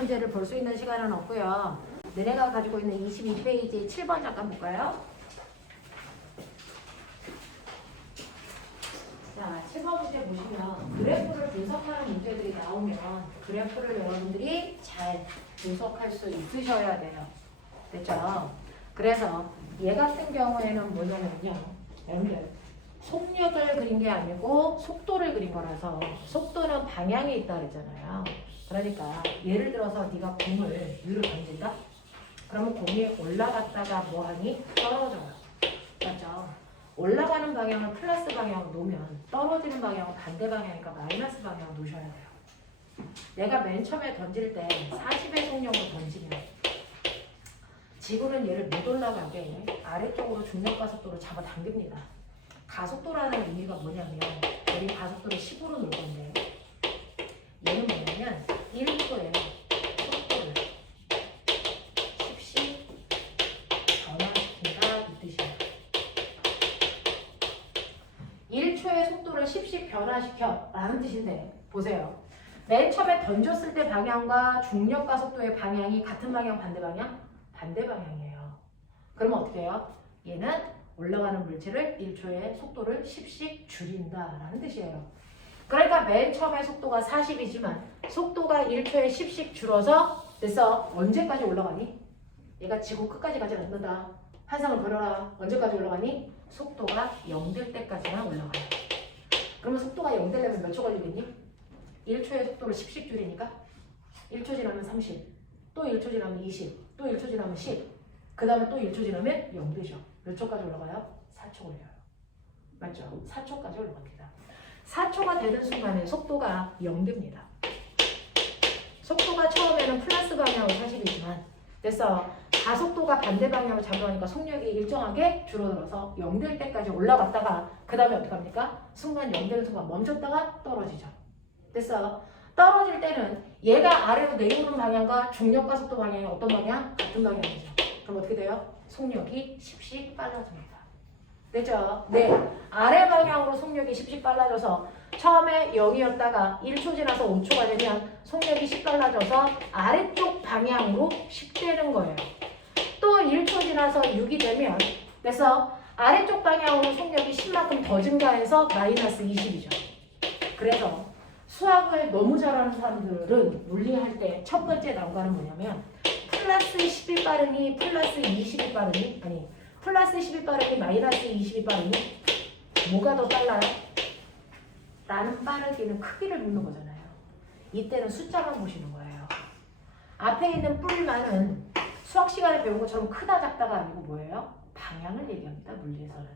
문제를 볼 수 있는 시간은 없고요. 너네가 가지고 있는 22페이지 7번 잠깐 볼까요? 자, 7번 문제 보시면 그래프를 분석하는 문제들이 나오면 그래프를 여러분들이 잘 분석할 수 있으셔야 돼요. 됐죠? 그래서 얘 같은 경우에는 뭐냐면요. 여러분들 속력을 그린 게 아니고 속도를 그린 거라서 속도는 방향이 있다 그랬잖아요. 그러니까 예를 들어서 네가 공을 위로 던진다? 그러면 공이 올라갔다가 뭐하니? 떨어져요. 맞죠? 올라가는 방향을 플러스 방향으로 놓으면 떨어지는 방향은 반대 방향이니까 마이너스 방향으로 놓으셔야 돼요. 내가 맨 처음에 던질 때 40의 속력으로 던지면 지구는 얘를 못 올라가게 아래쪽으로 중력가속도를 잡아당깁니다. 가속도라는 의미가 뭐냐면 여기 가속도를 10으로 놓을 건데 얘는 뭐냐면 1초에 속도를 10씩 변화시킨다 이 뜻이에요. 1초의 속도를 10씩 변화시켜 라는 뜻인데 보세요. 맨 처음에 던졌을 때 방향과 중력가속도의 방향이 같은 방향 반대 방향? 반대 방향이에요. 그러면 어떻게 해요? 얘는 올라가는 물체를 1초의 속도를 10씩 줄인다라는 뜻이에요. 그러니까 맨 처음에 속도가 40이지만 속도가 1초에 10씩 줄어서 됐어. 언제까지 올라가니? 얘가 지구 끝까지 가지 않는다. 환상을 벌여라. 언제까지 올라가니? 속도가 0 될 때까지만 올라가요. 그러면 속도가 0 되려면 몇 초 걸리겠니? 1초의 속도를 10씩 줄이니까 1초 지나면 30, 또 1초 지나면 20, 또 1초 지나면 10, 그 다음에 또 1초 지나면 0 되죠. 몇 초까지 올라가요? 4초 걸려요. 맞죠? 4초까지 올라갑니다. 4초가 되는 순간에 속도가 0 됩니다. 속도가 처음에는 플러스 방향으로 40이지만 됐어. 가속도가 반대 방향으로 작용하니까 속력이 일정하게 줄어들어서 0 될 때까지 올라갔다가 그 다음에 어떻게 합니까? 순간 0 되는 순간 멈췄다가 떨어지죠. 됐어. 떨어질 때는 얘가 아래로 내려오는 방향과 중력가속도 방향이 어떤 방향? 같은 방향이죠. 그럼 어떻게 돼요? 속력이 10씩 빨라집니다. 됐죠? 네. 아래 방향으로 속력이 10씩 빨라져서 처음에 0이었다가 1초 지나서 5초가 되면 속력이 10 빨라져서 아래쪽 방향으로 10 되는 거예요. 또 1초 지나서 6이 되면 그래서 아래쪽 방향으로 속력이 10만큼 더 증가해서 마이너스 20이죠. 그래서 수학을 너무 잘하는 사람들은 물리할 때 첫 번째 난관은 뭐냐면 플러스 10이 빠르니 플러스 20이 빠르니 아니 플러스 10이 빠르니 마이너스 20이 빠르니 뭐가 더 빨라요? 라는 빠르기는 크기를 묻는 거잖아요. 이때는 숫자만 보시는 거예요. 앞에 있는 뿔만은 수학 시간에 배운 것처럼 크다 작다가 아니고 뭐예요? 방향을 얘기합니다. 물리에서는.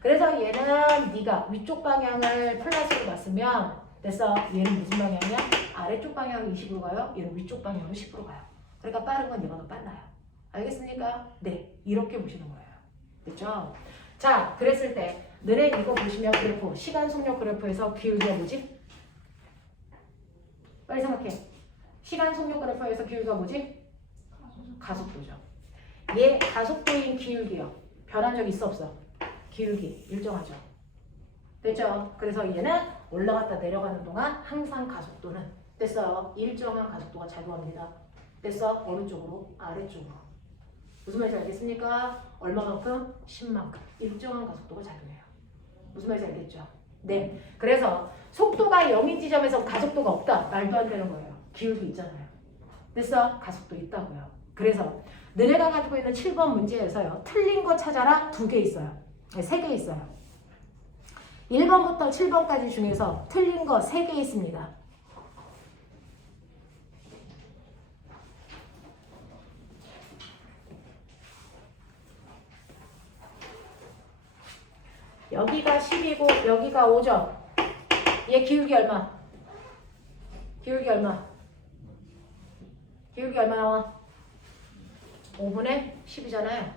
그래서 얘는 네가 위쪽 방향을 플러스로 봤으면 됐어. 얘는 무슨 방향이야? 아래쪽 방향으로 20으로 가요. 얘는 위쪽 방향으로 10으로 가요. 그러니까 빠른 건 얘가 더 빨라요. 알겠습니까? 네. 이렇게 보시는 거예요. 됐죠? 자, 그랬을 때 너네 이거 보시면 그래프, 시간 속력 그래프에서 기울기가 뭐지? 빨리 생각해. 시간 속력 그래프에서 기울기가 뭐지? 가속도죠. 얘 가속도인 기울기요. 변한 적 있어 없어? 기울기 일정하죠. 됐죠? 그래서 얘는 올라갔다 내려가는 동안 항상 가속도는 됐어요. 일정한 가속도가 작용합니다. 됐어? 어느 쪽으로? 아래쪽으로. 무슨 말인지 알겠습니까? 얼마만큼? 10만큼. 일정한 가속도가 작용해요. 무슨 말인지 알겠죠? 네. 그래서 속도가 0인 지점에서 가속도가 없다. 말도 안 되는 거예요. 기울기 있잖아요. 됐어? 가속도 있다고요. 그래서 너네가 가지고 있는 7번 문제에서요. 틀린 거 찾아라 2개 있어요. 3개 있어요. 1번부터 7번까지 중에서 틀린 거 3개 있습니다. 여기가 10이고 여기가 5죠. 얘 기울기 얼마? 기울기 얼마? 기울기 얼마 나와? 5분의 10이잖아요.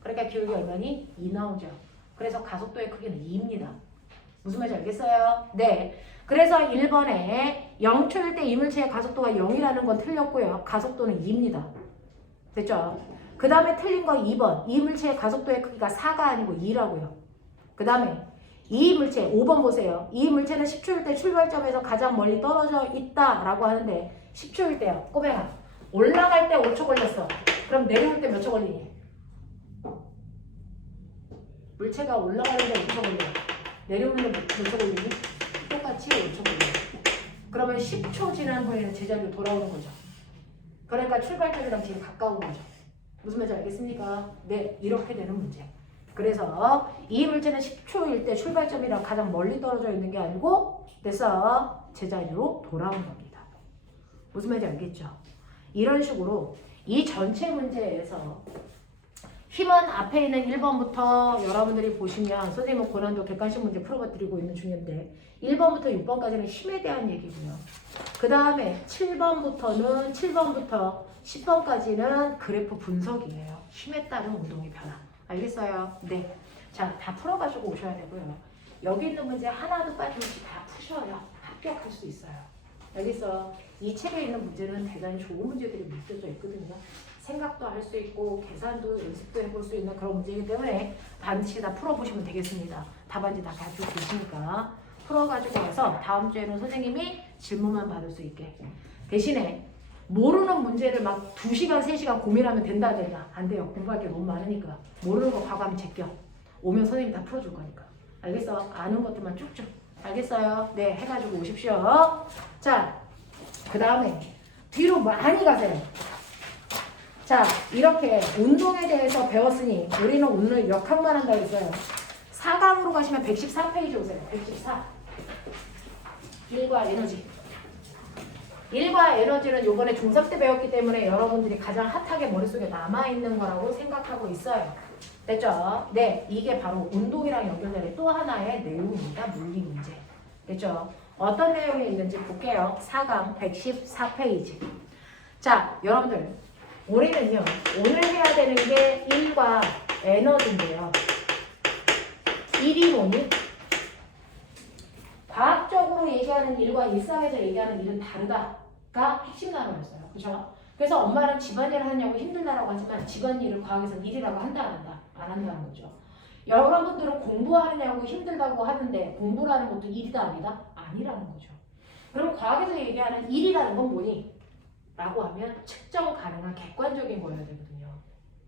그러니까 기울기 얼마니? 2 나오죠. 그래서 가속도의 크기는 2입니다. 무슨 말인지 알겠어요? 네. 그래서 1번에 0초일 때 이물체의 가속도가 0이라는 건 틀렸고요. 가속도는 2입니다. 됐죠? 그 다음에 틀린 거 2번. 이물체의 가속도의 크기가 4가 아니고 2라고요. 그 다음에 이 물체 5번 보세요. 이 물체는 10초일 때 출발점에서 가장 멀리 떨어져 있다라고 하는데 10초일 때요. 꼬맹아. 올라갈 때 5초 걸렸어. 그럼 내려올 때 몇 초 걸리니? 물체가 올라가는데 5초 걸려. 내려오는 몇 초 걸리니? 똑같이 5초 걸려. 그러면 10초 지난 후에는 제자리로 돌아오는 거죠. 그러니까 출발점이랑 제일 가까운 거죠. 무슨 말인지 알겠습니까? 네, 이렇게 되는 문제. 그래서 이 물체는 10초일 때 출발점이랑 가장 멀리 떨어져 있는 게 아니고 그래서 제자리로 돌아오는 겁니다. 무슨 말인지 알겠죠? 이런 식으로 이 전체 문제에서 힘은 앞에 있는 1번부터 여러분들이 보시면 선생님은 고난도 객관식 문제 풀어드리고 있는 중인데 1번부터 6번까지는 힘에 대한 얘기고요. 그 다음에 7번부터 10번까지는 그래프 분석이에요. 힘에 따른 운동의 변화. 알겠어요? 네. 자, 다 풀어가지고 오셔야 되고요. 여기 있는 문제 하나도 빠짐없이 다 푸셔야 합격할 수 있어요. 알겠어? 이 책에 있는 문제는 대단히 좋은 문제들이 묶여져 있거든요. 생각도 할 수 있고 계산도 연습도 해볼 수 있는 그런 문제이기 때문에 반드시 다 풀어보시면 되겠습니다. 답안지 다 가지고 계시니까 풀어가지고 와서 다음 주에는 선생님이 질문만 받을 수 있게. 대신에 모르는 문제를 막 2시간, 3시간 고민하면 된다. 안 돼요. 공부할 게 너무 많으니까. 모르는 거 과감히 제껴. 오면 선생님이 다 풀어줄 거니까. 알겠어? 아는 것들만 쭉쭉. 알겠어요? 네, 해가지고 오십시오. 자, 그 다음에 뒤로 많이 가세요. 자, 이렇게 운동에 대해서 배웠으니 우리는 오늘 역학만 한다고 했어요. 4강으로 가시면 114페이지 오세요. 114. 일과 에너지. 일과 에너지는 요번에 중3 때 배웠기 때문에 여러분들이 가장 핫하게 머릿속에 남아있는 거라고 생각하고 있어요. 됐죠? 네, 이게 바로 운동이랑 연결되는 또 하나의 내용입니다. 물리 문제. 됐죠? 어떤 내용이 있는지 볼게요. 4강 114페이지. 자, 여러분들 우리는요, 오늘 해야 되는 게 일과 에너지인데요. 일이 뭐니? 과학적으로 얘기하는 일과 일상에서 얘기하는 일은 다르다가 핵심 단어였어요. 그죠? 그래서 엄마는 집안일 하느냐고 힘들다라고 하지만 집안일을 과학에서는 일이라고 한다 안 한다? 안 한다는 거죠. 여러분들은 공부하느냐고 힘들다고 하는데 공부라는 것도 일이다 아니다? 아니라는 거죠. 그럼 과학에서 얘기하는 일이라는 건 뭐니? 라고 하면 측정 가능한 객관적인 거여야 되거든요.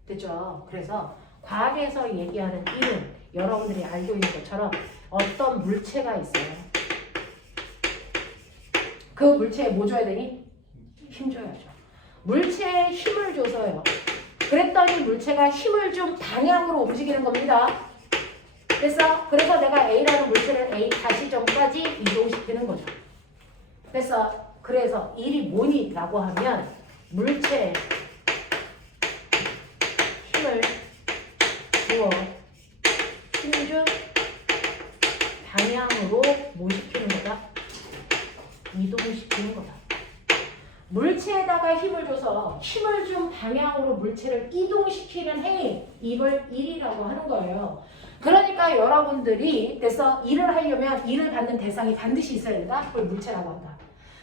됐죠? 그래서 과학에서 얘기하는 일은 여러분들이 알고 있는 것처럼 어떤 물체가 있어요. 그 물체에 뭐 줘야 되니? 힘 줘야죠. 물체에 힘을 줘서요. 그랬더니 물체가 힘을 준 방향으로 움직이는 겁니다. 됐어? 그래서 내가 A라는 물체를 A 다시점까지 이동시키는 거죠. 됐어? 그래서 일이 뭐니? 라고 하면 물체에 힘을 주어 힘준 방향으로 뭐 시키는 거다? 이동시키는 거다. 물체에다가 힘을 줘서 힘을 준 방향으로 물체를 이동시키는 행위, 이걸 일이라고 하는 거예요. 그러니까 여러분들이 그래서 일을 하려면 일을 받는 대상이 반드시 있어야 된다. 그걸 물체라고 한다.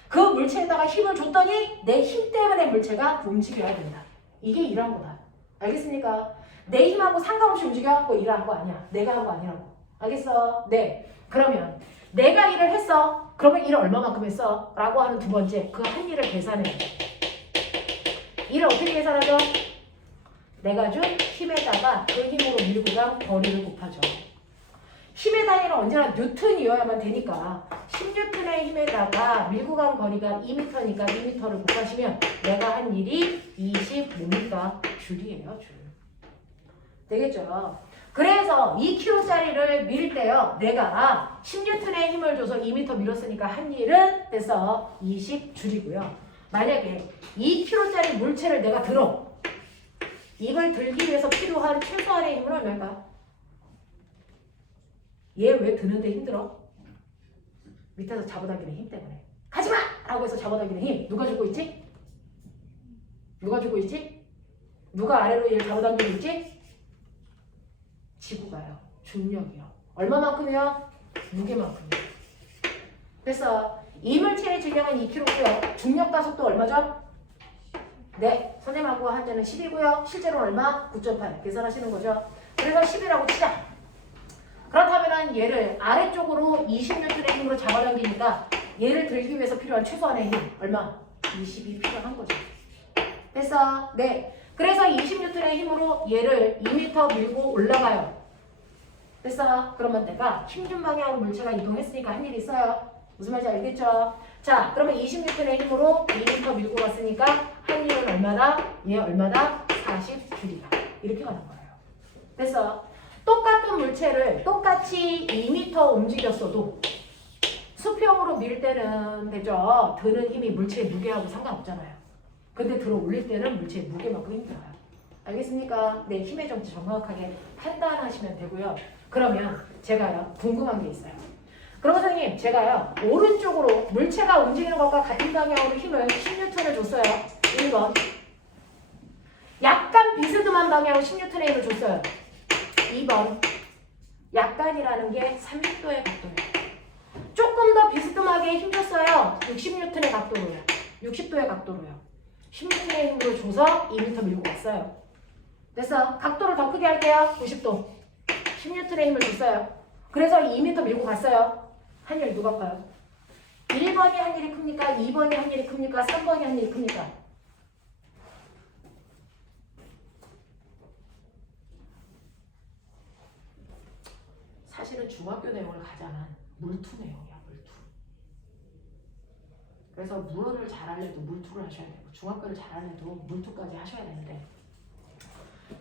그 물체에다가 힘을 줬더니 내 힘 때문에 물체가 움직여야 된다. 이게 일한 거다. 알겠습니까? 내 힘하고 상관없이 움직여갖고 일을 한 거 아니야. 내가 한 거 아니라고. 알겠어? 네. 그러면 내가 일을 했어. 그러면 일을 얼마만큼 했어? 라고 하는 두 번째, 그 한 일을 계산해. 일을 어떻게 계산하죠? 내가 준 힘에다가 그 힘으로 밀고 간 거리를 곱하죠. 힘의 단위는 언제나 뉴턴이어야만 되니까 10뉴턴의 힘에다가 밀고 간 거리가 2m니까 2m를 곱하시면 내가 한 일이 20 뭡니까? 줄이에요, 줄. 되겠죠? 그래서 2kg짜리를 밀 때요. 내가 10N의 힘을 줘서 2m 밀었으니까 한 일은 돼서 20줄이고요. 만약에 2kg짜리 물체를 내가 들어. 이걸 들기 위해서 필요한 최소한의 힘은 얼마일까? 얘 왜 드는데 힘들어? 밑에서 잡아당기는 힘 때문에. 가지마! 라고 해서 잡아당기는 힘. 누가 주고 있지? 누가 주고 있지? 누가 아래로 얘를 잡아당기고 있지? 지구가요. 중력이요. 얼마만큼이요? 무게만큼이요. 그래서 이 물체의 질량은 2kg고요. 중력 가속도 얼마죠? 네, 선생님하고 한 자는 10이고요. 실제로는 얼마? 9.8. 계산하시는 거죠. 그래서 10이라고 치자. 그렇다면 얘를 아래쪽으로 20N의 힘으로 잡아당기니까 얘를 들기 위해서 필요한 최소한의 힘 얼마? 20이 필요한 거죠. 됐어? 네. 그래서 20N의 힘으로 얘를 2m 밀고 올라가요. 됐어? 그러면 내가 힘준 방향으로 물체가 이동했으니까 한 일이 있어요. 무슨 말인지 알겠죠? 자, 그러면 20N의 힘으로 2m 밀고 갔으니까 한 일은 얼마다? 얘 얼마다? 40J다. 이렇게 가는 거예요. 됐어? 똑같은 물체를 똑같이 2m 움직였어도 수평으로 밀 때는 되죠. 드는 힘이 물체의 무게하고 상관없잖아요. 근데 들어 올릴 때는 물체의 무게만큼 힘들어요. 알겠습니까? 네, 힘의 정치 정확하게 판단하시면 되고요. 그러면 제가요, 궁금한 게 있어요. 그럼 선생님, 제가요, 오른쪽으로 물체가 움직이는 것과 같은 방향으로 힘을 10N을 줬어요. 1번. 약간 비스듬한 방향으로 10N의 힘을 줬어요. 2번. 약간이라는 게 30도의 각도예요. 조금 더 비스듬하게 힘줬어요. 60N의 각도로요. 60도의 각도로요. 10N의 힘으로 줘서 2m 밀고 갔어요. 됐어. 각도를 더 크게 할게요. 90도. 10N의 힘을 줬어요. 그래서 2m 밀고 갔어요. 한 일 누가 커요? 1번이 한 일이 큽니까? 2번이 한 일이 큽니까? 3번이 한 일이 큽니까? 사실은 중학교 내용을 가자면 물투 내용이야. 물투. 그래서 물어를 잘하려도 물투를 하셔야 되고 중학교를 잘하려도 물투까지 하셔야 되는데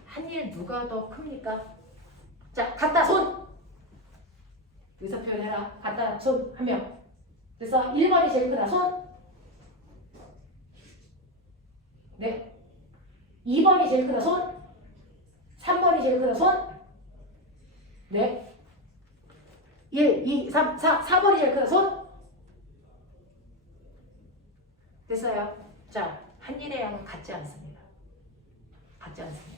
한 일 누가 더 큽니까? 자, 갖다 손! 의사 표현해라. 갖다 손 한 명. 그래서 1번이 제일 크다. 손. 네. 2번이 제일 크다. 손. 3번이 제일 크다. 손. 네. 1, 2, 3, 4번이 제일 크다. 손. 됐어요. 자, 한일의 양은 같지 않습니다. 같지 않습니다.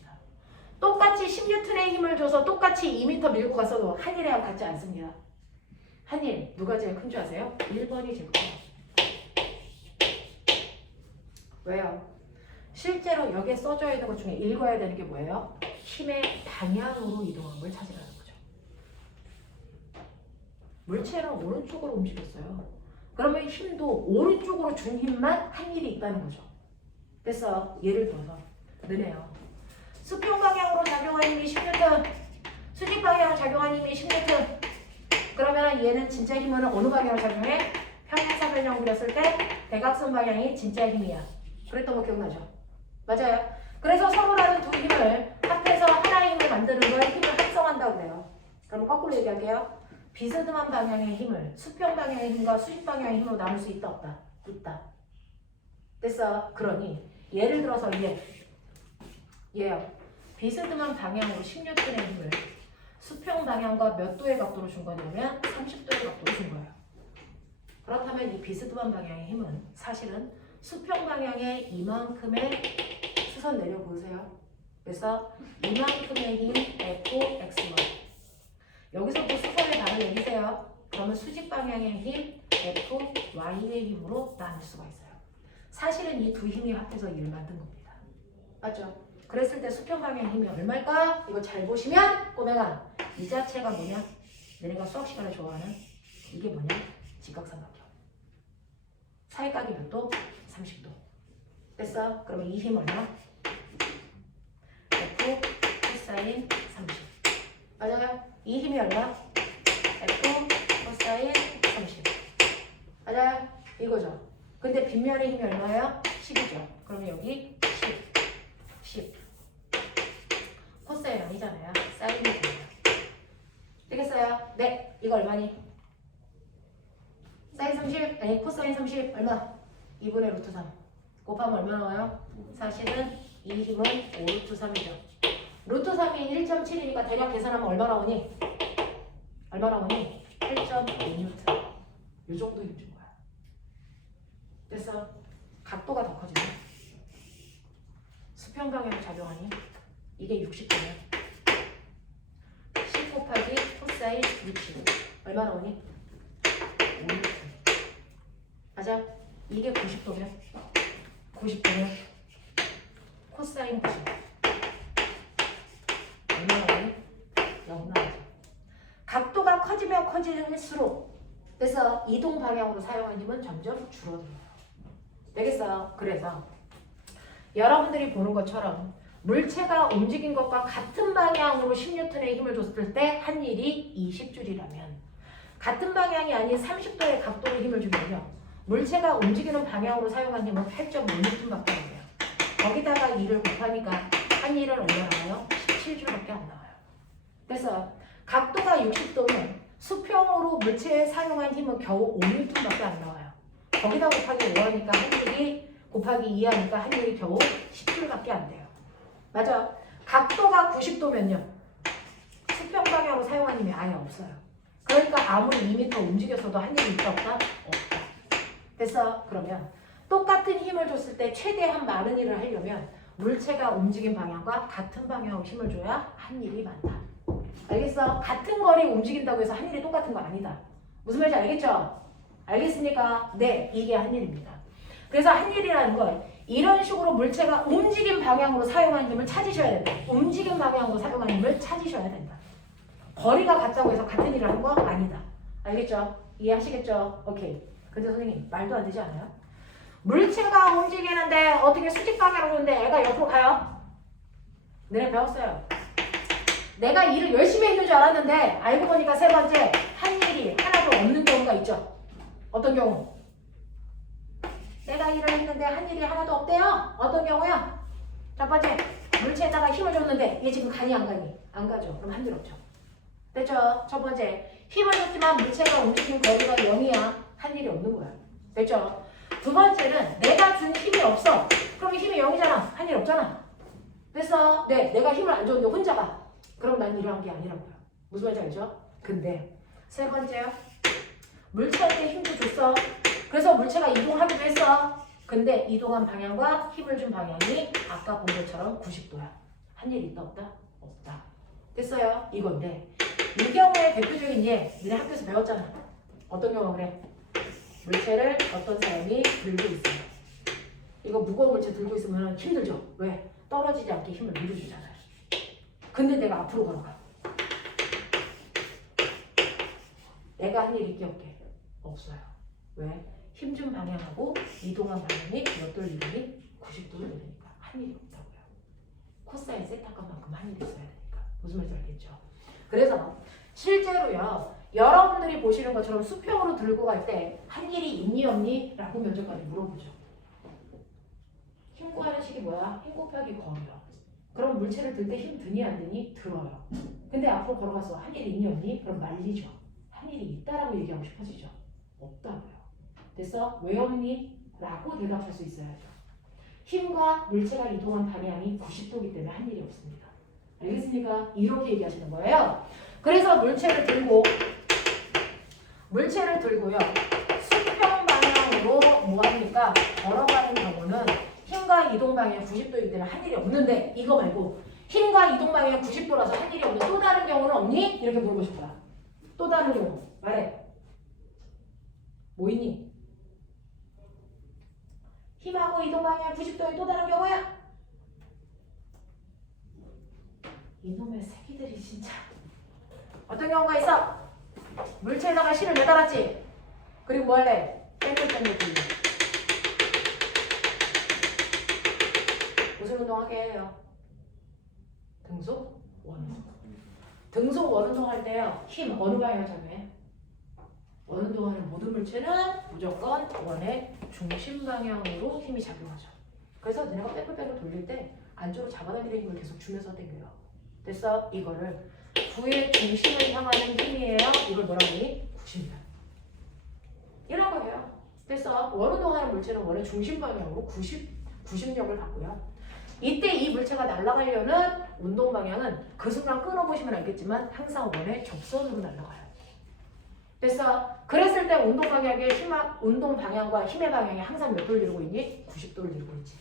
똑같이 10N의 힘을 줘서 똑같이 2m 밀고 갔어도 한일의 양 같지 않습니다. 한일 누가 제일 큰 줄 아세요? 1번이 제일 커요. 왜요? 실제로 여기에 써져 있는 것 중에 읽어야 되는 게 뭐예요? 힘의 방향으로 이동한 걸 찾으라는 거죠. 물체는 오른쪽으로 움직였어요. 그러면 힘도 오른쪽으로 준 힘만 한 일이 있다는 거죠. 됐어. 예를 들어서 느네요. 수평 방향으로 작용한 힘이 10N, 수직 방향으로 작용한 힘이 10N. 그러면 얘는 진짜 힘은 어느 방향으로 작용해? 평행사변형 그렸을 때 대각선 방향이 진짜 힘이야. 그랬던 거 기억나죠? 맞아요. 그래서 서로 다른 두 힘을 합해서 하나의 힘을 만드는 걸 힘을 합성한다고 그래요. 그럼 거꾸로 얘기할게요. 비스듬한 방향의 힘을 수평 방향의 힘과 수직 방향의 힘으로 나눌 수 있다 없다? 있다. 됐어. 그러니 예를 들어서 얘요. 비스듬한 방향으로 10N의 힘을 수평 방향과 몇 도의 각도로 준 거냐면 30도의 각도로 준 거예요. 그렇다면 이 비스듬한 방향의 힘은 사실은 수평 방향의 이만큼의 수선 내려보세요. 그래서 이만큼의 힘 Fxy. 여기서부터 수선의 반을 내리세요. 그러면 수직 방향의 힘 Fy의 힘으로 나눌 수가 있어요. 사실은 이 두 힘이 합해서 일을 만든 겁니다. 맞죠? 그랬을 때 수평 방향의 힘이 얼마일까? 이거 잘 보시면 꼬맹아 이 자체가 뭐냐? 너네가 수학 시간에 좋아하는 이게 뭐냐? 직각삼각형. 사이각이 몇 도? 30도. 됐어? 그러면 이 힘 얼마? F 코사인 30. 맞아요? 이 힘이 얼마? F 코사인 30. 맞아요? 이거죠. 근데 빗면의 힘이 얼마예요? 10이죠. 그러면 여기 10. 코사인 아니잖아요. 사인이잖아요. 되겠어요? 네. 이거 얼마니? 사인 30? 아니 코사인 30 얼마? 2분의 루트 3. 곱하면 얼마 나와요? 사실은 이 힘은 5루트 3이죠. 루트 3이 1.7이니까 대략 계산하면 얼마 나오니? 얼마 나오니? 8.5뉴턴. 이 정도 힘 준 거야. 됐어? 각도가 더 커지네. 수평 방향으로 작용하니 이게 60도면 10 곱하기 코사인 60. 얼마 나오니? 5뉴턴. 맞아? 이게 90도면 코사인 90. 얼마 나오니? 0 나오죠. 각도가 커지면 커질수록 그래서 이동 방향으로 사용한 힘은 점점 줄어들어요. 되겠어요? 그래서 여러분들이 보는 것처럼 물체가 움직인 것과 같은 방향으로 10N의 힘을 줬을 때 한 일이 20줄이라면 같은 방향이 아닌 30도의 각도로 힘을 주면요. 물체가 움직이는 방향으로 사용한 힘은 8.5N밖에 안 돼요. 거기다가 2를 곱하니까 한 일은 얼마 나와요? 17줄밖에 안 나와요. 그래서 각도가 60도면 수평으로 물체에 사용한 힘은 겨우 5N밖에 안 나와요. 거기다 곱하기 5하니까 한 일이 곱하기 2 하니까 한 일이 겨우 10줄밖에 안 돼요. 맞아. 각도가 90도면요. 수평 방향으로 사용한 힘이 아예 없어요. 그러니까 아무리 2m 움직였어도 한 일이 있다 없다? 없다. 됐어? 그러면 똑같은 힘을 줬을 때 최대한 많은 일을 하려면 물체가 움직인 방향과 같은 방향으로 힘을 줘야 한 일이 많다. 알겠어? 같은 거리 움직인다고 해서 한 일이 똑같은 거 아니다. 무슨 말인지 알겠죠? 알겠습니까? 네, 이게 한 일입니다. 그래서 한 일이라는 건 이런 식으로 물체가 움직인 방향으로 사용하는 힘을 찾으셔야 된다. 움직인 방향으로 사용하는 힘을 찾으셔야 된다. 거리가 같다고 해서 같은 일을 한 거 아니다. 알겠죠? 이해하시겠죠? 오케이. 근데 선생님 말도 안 되지 않아요? 물체가 움직이는데 어떻게 수직 방향으로 오는데 애가 옆으로 가요? 너네 배웠어요. 내가 일을 열심히 했는 줄 알았는데 알고 보니까 세 번째 한 일이 하나도 없는 경우가 있죠. 어떤 경우? 내가 일을 했는데 한 일이 하나도 없대요. 어떤 경우야? 첫 번째 물체에다가 힘을 줬는데 얘 지금 가니 안 가니? 안 가죠. 그럼 한 일 없죠. 됐죠? 첫 번째 힘을 줬지만 물체가 움직인 거리가 0이야. 한 일이 없는 거야. 됐죠? 두 번째는 내가 준 힘이 없어. 그럼 힘이 0이잖아. 한 일 없잖아. 됐어? 네, 내가 힘을 안 줬는데 혼자 가. 그럼 난 일을 한 게 아니라고요. 무슨 말인지 알죠? 근데 세 번째요. 물체한테 힘도 줬어. 그래서 물체가 이동하기도 했어. 근데 이동한 방향과 힘을 준 방향이 아까 본 것처럼 90도야. 한 일 있다 없다? 없다. 됐어요? 이건데 이 경우에 대표적인 예, 니네 학교에서 배웠잖아. 어떤 경우 그래? 물체를 어떤 사람이 들고 있어요. 이거 무거운 물체 들고 있으면 힘들죠? 왜? 떨어지지 않게 힘을 밀어주잖아요. 근데 내가 앞으로 걸어가. 내가 한 일 있게 없게? 없어요. 왜? 힘 준 방향하고 이동한 방향이 몇 도를 이루니? 90도를 이루니까 한 일이 없다고요. 코사인 세타값만큼 한 일이 있어야 되니까. 무슨 말인지 알겠죠? 그래서 실제로요. 여러분들이 보시는 것처럼 수평으로 들고 갈 때 한 일이 있니 없니? 라고 면접관이 물어보죠. 힘 구하는 식이 뭐야? 힘 곱하기 거리요. 그럼 물체를 들 때 힘 드니 안 드니? 들어요. 근데 앞으로 걸어가서 한 일이 있니 없니? 그럼 말리죠. 한 일이 있다라고 얘기하고 싶어지죠. 없다고요. 됐어? 왜 없니? 라고 대답할 수 있어야죠. 힘과 물체가 이동한 방향이 90도이기 때문에 한 일이 없습니다. 알겠습니까? 이렇게 얘기하시는 거예요. 그래서 물체를 들고요. 수평 방향으로 뭐합니까? 걸어가는 경우는 힘과 이동 방향이 90도이기 때문에 한 일이 없는데 이거 말고 힘과 이동 방향이 90도라서 한 일이 없는데 또 다른 경우는 없니? 이렇게 물어보고 싶어요. 또 다른 경우 말해. 뭐 있니? 힘하고 이동 방향이 90도의 또 다른 경우야? 이놈의 새끼들이 진짜. 어떤 경우가 있어? 물체에다가 실을 매달았지? 그리고 뭐 할래? 땡글땡글 돌려. 무슨 운동하게 해요? 등속 원운동. 등속 원운동 할 때요. 힘 어느 방향을 작용해? 원운동하는 모든 물체는 무조건 원의 중심 방향으로 힘이 작용하죠. 그래서 내가 뺑글뺑글 돌릴 때 안쪽으로 잡아당기는 힘을 계속 주면서 당겨요. 됐어? 이거를 부의 중심을 향하는 힘이에요. 이걸 뭐라고 하니? 구심력. 이런 거예요. 됐어? 원운동하는 물체는 원의 중심 방향으로 구심력을 갖고요. 이때 이 물체가 날아가려는 운동 방향은 그 순간 끊어보시면 알겠지만 항상 원의 접선으로 날아가요. 됐어? 그랬을 때 운동 방향과 힘의 방향이 항상 몇 도를 이루고 있니? 90도를 이루고 있지.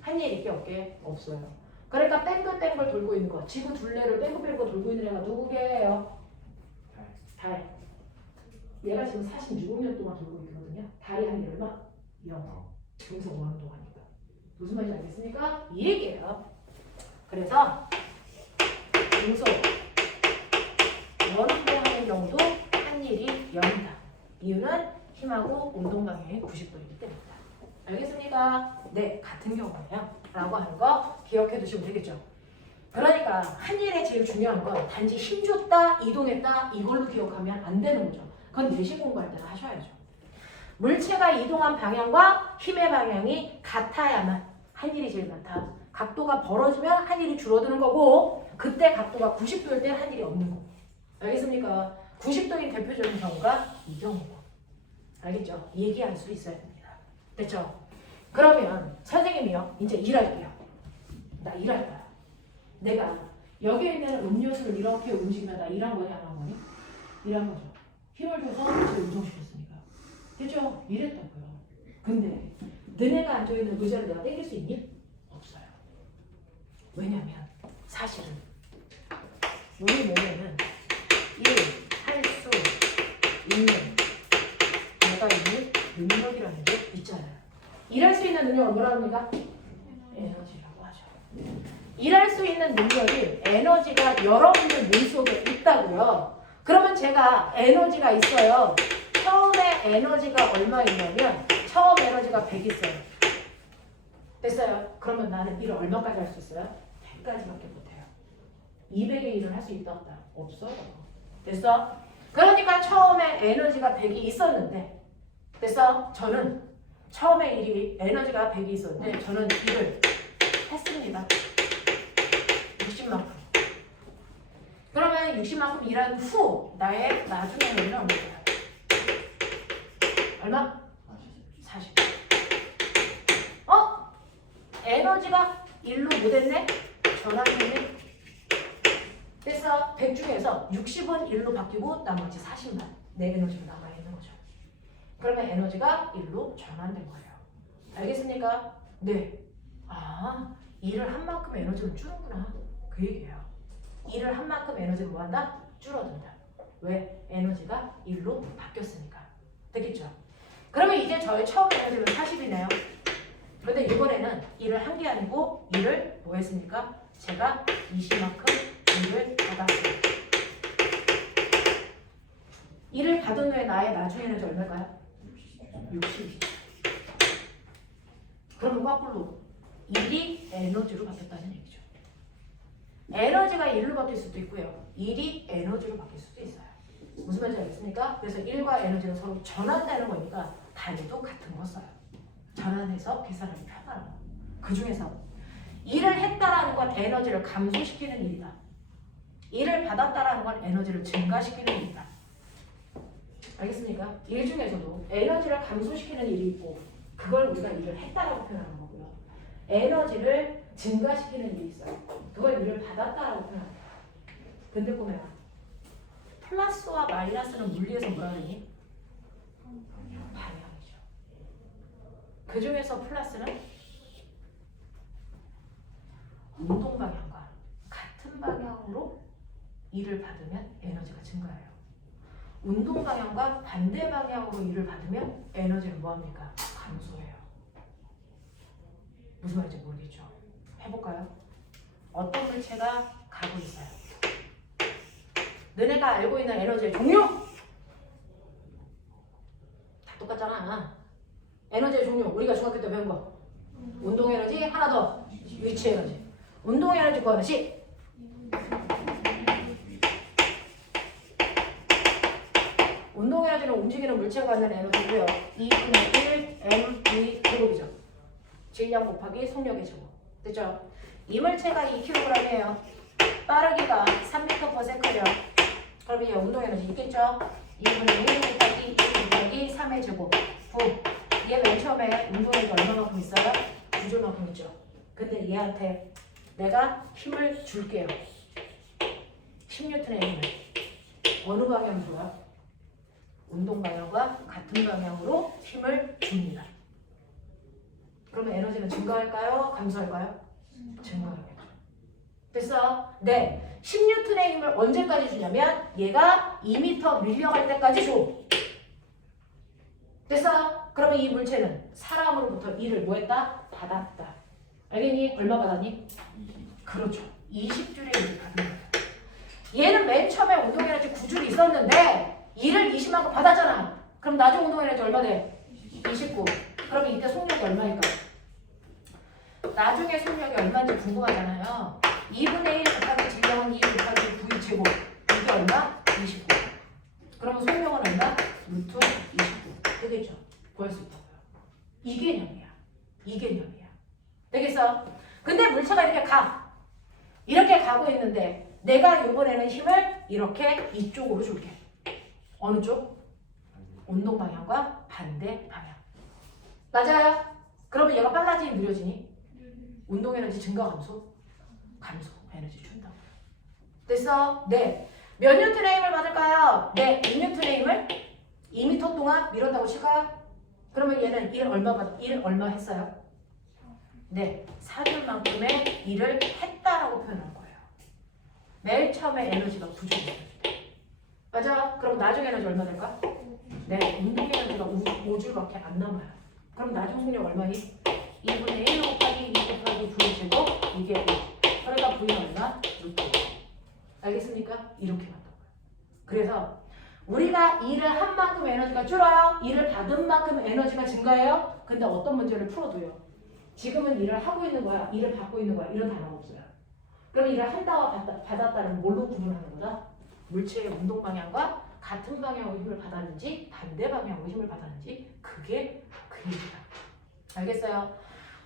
한 일 있게 없게? 없어요. 그러니까 뺑글뺑글 돌고 있는 거. 지구 둘레를 뺑글뺑글 돌고 있는 애가 누구게요? 달. 얘가 지금 46년 동안 돌고 있거든요. 달이 한 얼마? 0. 그래서 원운동하니까. 무슨 말인지 알겠습니까? 이 얘기예요. 그래서 등속 원운동하는 경우도 한 일이 0이다. 이유는 힘하고 운동 방향이 90도이기 때문이다. 알겠습니까? 네, 같은 경우예요. 라고 하는 거 기억해 두시면 되겠죠. 그러니까 한 일에 제일 중요한 건 단지 힘 줬다, 이동했다 이걸로 기억하면 안 되는 거죠. 그건 내신 공부할 때는 하셔야죠. 물체가 이동한 방향과 힘의 방향이 같아야만 한 일이 제일 많다. 각도가 벌어지면 한 일이 줄어드는 거고 그때 각도가 90도일 때 한 일이 없는 거고. 알겠습니까? 90도인 대표적인 경우가 이 경우고. 알겠죠? 얘기할 수 있어야 됩니다. 됐죠? 그러면 선생님이요. 이제 일할게요. 나 일할 거야. 내가 여기에 있는 음료수를 이렇게 움직이면 나 일한 거냐 안 한 거니? 일한 거죠. 힘을 줘서 제가 운동시켰으니까. 됐죠? 일했다고요. 근데 너네가 앉아있는 의자를 내가 땡길 수 있니? 없어요. 왜냐면 사실은 우리 몸에는 일할 수 있는 내가 있는 능력이라는 게 있잖아요. 일할 수 있는 능력을 뭐라 합니까? 에너지라고 하죠. 일할 수 있는 능력이 에너지가 여러분들 몸속에 있다고요. 그러면 제가 에너지가 있어요. 처음에 에너지가 얼마 있냐면 처음 에너지가 100 있어요. 됐어요? 그러면 나는 일을 얼마까지 할 수 있어요? 100까지밖에 못해요. 200의 일을 할 수 있다 없다? 없어요. 됐어? 그러니까 처음에 에너지가 100이 있었는데 됐어? 저는 처음에 일이 에너지가 100이 있었는데 저는 일을 했습니다. 60만큼. 그러면 60만큼 일한 후 나의 나중에 에너지는 얼마예요? 얼마? 40. 에너지가 1로 뭐 됐네? 전환됐네? 그래서 100 중에서 60은 1로 바뀌고 나머지 40만 내 에너지가 남아있는 거죠. 그러면 에너지가 1로 전환된 거예요. 알겠습니까? 네. 아, 일을 한 만큼 에너지를 줄는구나. 그 얘기예요. 일을 한 만큼 에너지를 뭐한다? 줄어든다. 왜? 에너지가 1로 바뀌었으니까. 되겠죠? 그러면 이제 저의 처음 에너지는 40이네요. 그런데 이번에는 일을 한 게 아니고 일을 뭐 했습니까? 제가 20만큼 일을 받았어요. 일을 받은 후에 나의 나중에 에너지 얼마일까요? 60. 그러면 거꾸로 일이 에너지로 바뀌었다는 얘기죠. 에너지가 일로 바뀔 수도 있고요. 일이 에너지로 바뀔 수도 있어요. 무슨 말인지 알겠습니까? 그래서 일과 에너지는 서로 전환되는 거니까 단위도 같은 거 써요. 전환해서 계산하기 편하고. 그 중에서 일을 했다라는 건 에너지를 감소시키는 일이다. 일을 받았다라는 건 에너지를 증가시키는 일이다. 알겠습니까? 일 중에서도 에너지를 감소시키는 일이 있고 그걸 우리가 일을 했다라고 표현하는 거고요. 에너지를 증가시키는 일이 있어요. 그걸 일을 받았다라고 표현합니다. 근데 보면 플러스와 마이너스는 물리에서 뭐라 그러니? 방향이죠. 그 중에서 플러스는 운동 방향과 같은 방향으로 일을 받으면 에너지가 증가해요. 운동 방향과 반대 방향으로 일을 받으면 에너지를 뭐합니까? 감소해요. 무슨 말인지 모르겠죠? 해볼까요? 어떤 물체가 가고 있어요. 너네가 알고 있는 에너지의 종류? 다 똑같잖아. 에너지의 종류 우리가 중학교 때 배운 거. 운동 에너지 하나 더 위치 에너지. 운동 에너지 구하듯이 운동 에너지는 움직이는 물체가 갖는 에너지고요. 2분의 1 mv 제곱이죠. 질량 곱하기 속력의 제곱. 됐죠? 이 물체가 2kg이에요. 빠르기가 3m/s예요. 그럼 이 운동 에너지 있겠죠? 2분의 1 곱하기 2 곱하기 3의 제곱 9. 얘 맨 처음에 운동 에너지 얼마만큼 있어요? 9줄만큼 있죠. 근데 얘한테 내가 힘을 줄게요. 10N의 힘을. 어느 방향 줘요? 운동 방향과 같은 방향으로 힘을 줍니다. 그러면 에너지는 증가할까요? 감소할까요? 증가하겠죠. 됐어? 네. 10N의 힘을 언제까지 주냐면 얘가 2m 밀려갈 때까지 줘. 됐어? 그러면 이 물체는 사람으로부터 일을 뭐 했다? 받았다. 알겠니? 얼마 받았니? 그렇죠. 20줄의 일을 받은 거예요. 얘는 맨 처음에 운동 에너지 9줄이 있었는데 일을 20만큼 받았잖아. 그럼 나중 운동 에너지 얼마 돼? 29. 그러면 이때 속력이 얼마일까요? 나중에 속력이 얼마인지 궁금하잖아요. 2분의 1 곱하기 질량은 2 곱하기 V의 제곱. 이게 얼마? 29. 그러면 속력은 얼마? 루트 29. 되겠죠? 구할 수 있다고요. 이 개념이야. 이 개념이야. 되겠어? 근데 물체가 이렇게 가. 이렇게 가고 있는데 내가 이번에는 힘을 이렇게 이쪽으로 줄게. 어느 쪽? 운동 방향과 반대 방향. 맞아요? 그러면 얘가 빨라지니 느려지니? 운동 에너지 증가 감소? 감소 에너지 준다고. 됐어? 네. 몇 뉴턴의 힘을 받을까요? 네. 2뉴턴의 힘을 2m 동안 밀었다고 칠까요? 그러면 얘는 1 얼마 했어요? 네. 4줄만큼의 일을 했다라고 표현할 거예요. 맨 처음에 에너지가 9줄. 맞아? 그럼 나중에 에너지 얼마 될까? 네. 운동 에너지가 5줄밖에 안 남아요. 그럼 나중 속력 얼마니? 2분의 1 곱하기 2 곱하기 V의 제곱 이게 5. 그러니까 V는 얼마? 루트 5. 알겠습니까? 이렇게 만든 거예요. 그래서 우리가 일을 한 만큼 에너지가 줄어요. 일을 받은 만큼 에너지가 증가해요. 근데 어떤 문제를 풀어도요. 지금은 일을 하고 있는 거야. 일을 받고 있는 거야. 이런 단어가 없어요. 그럼 일을 한다와 받았다는 뭘로 구분하는 거다? 물체의 운동 방향과 같은 방향으로 힘을 받았는지 반대 방향으로 힘을 받았는지 그게 그 얘기다. 알겠어요?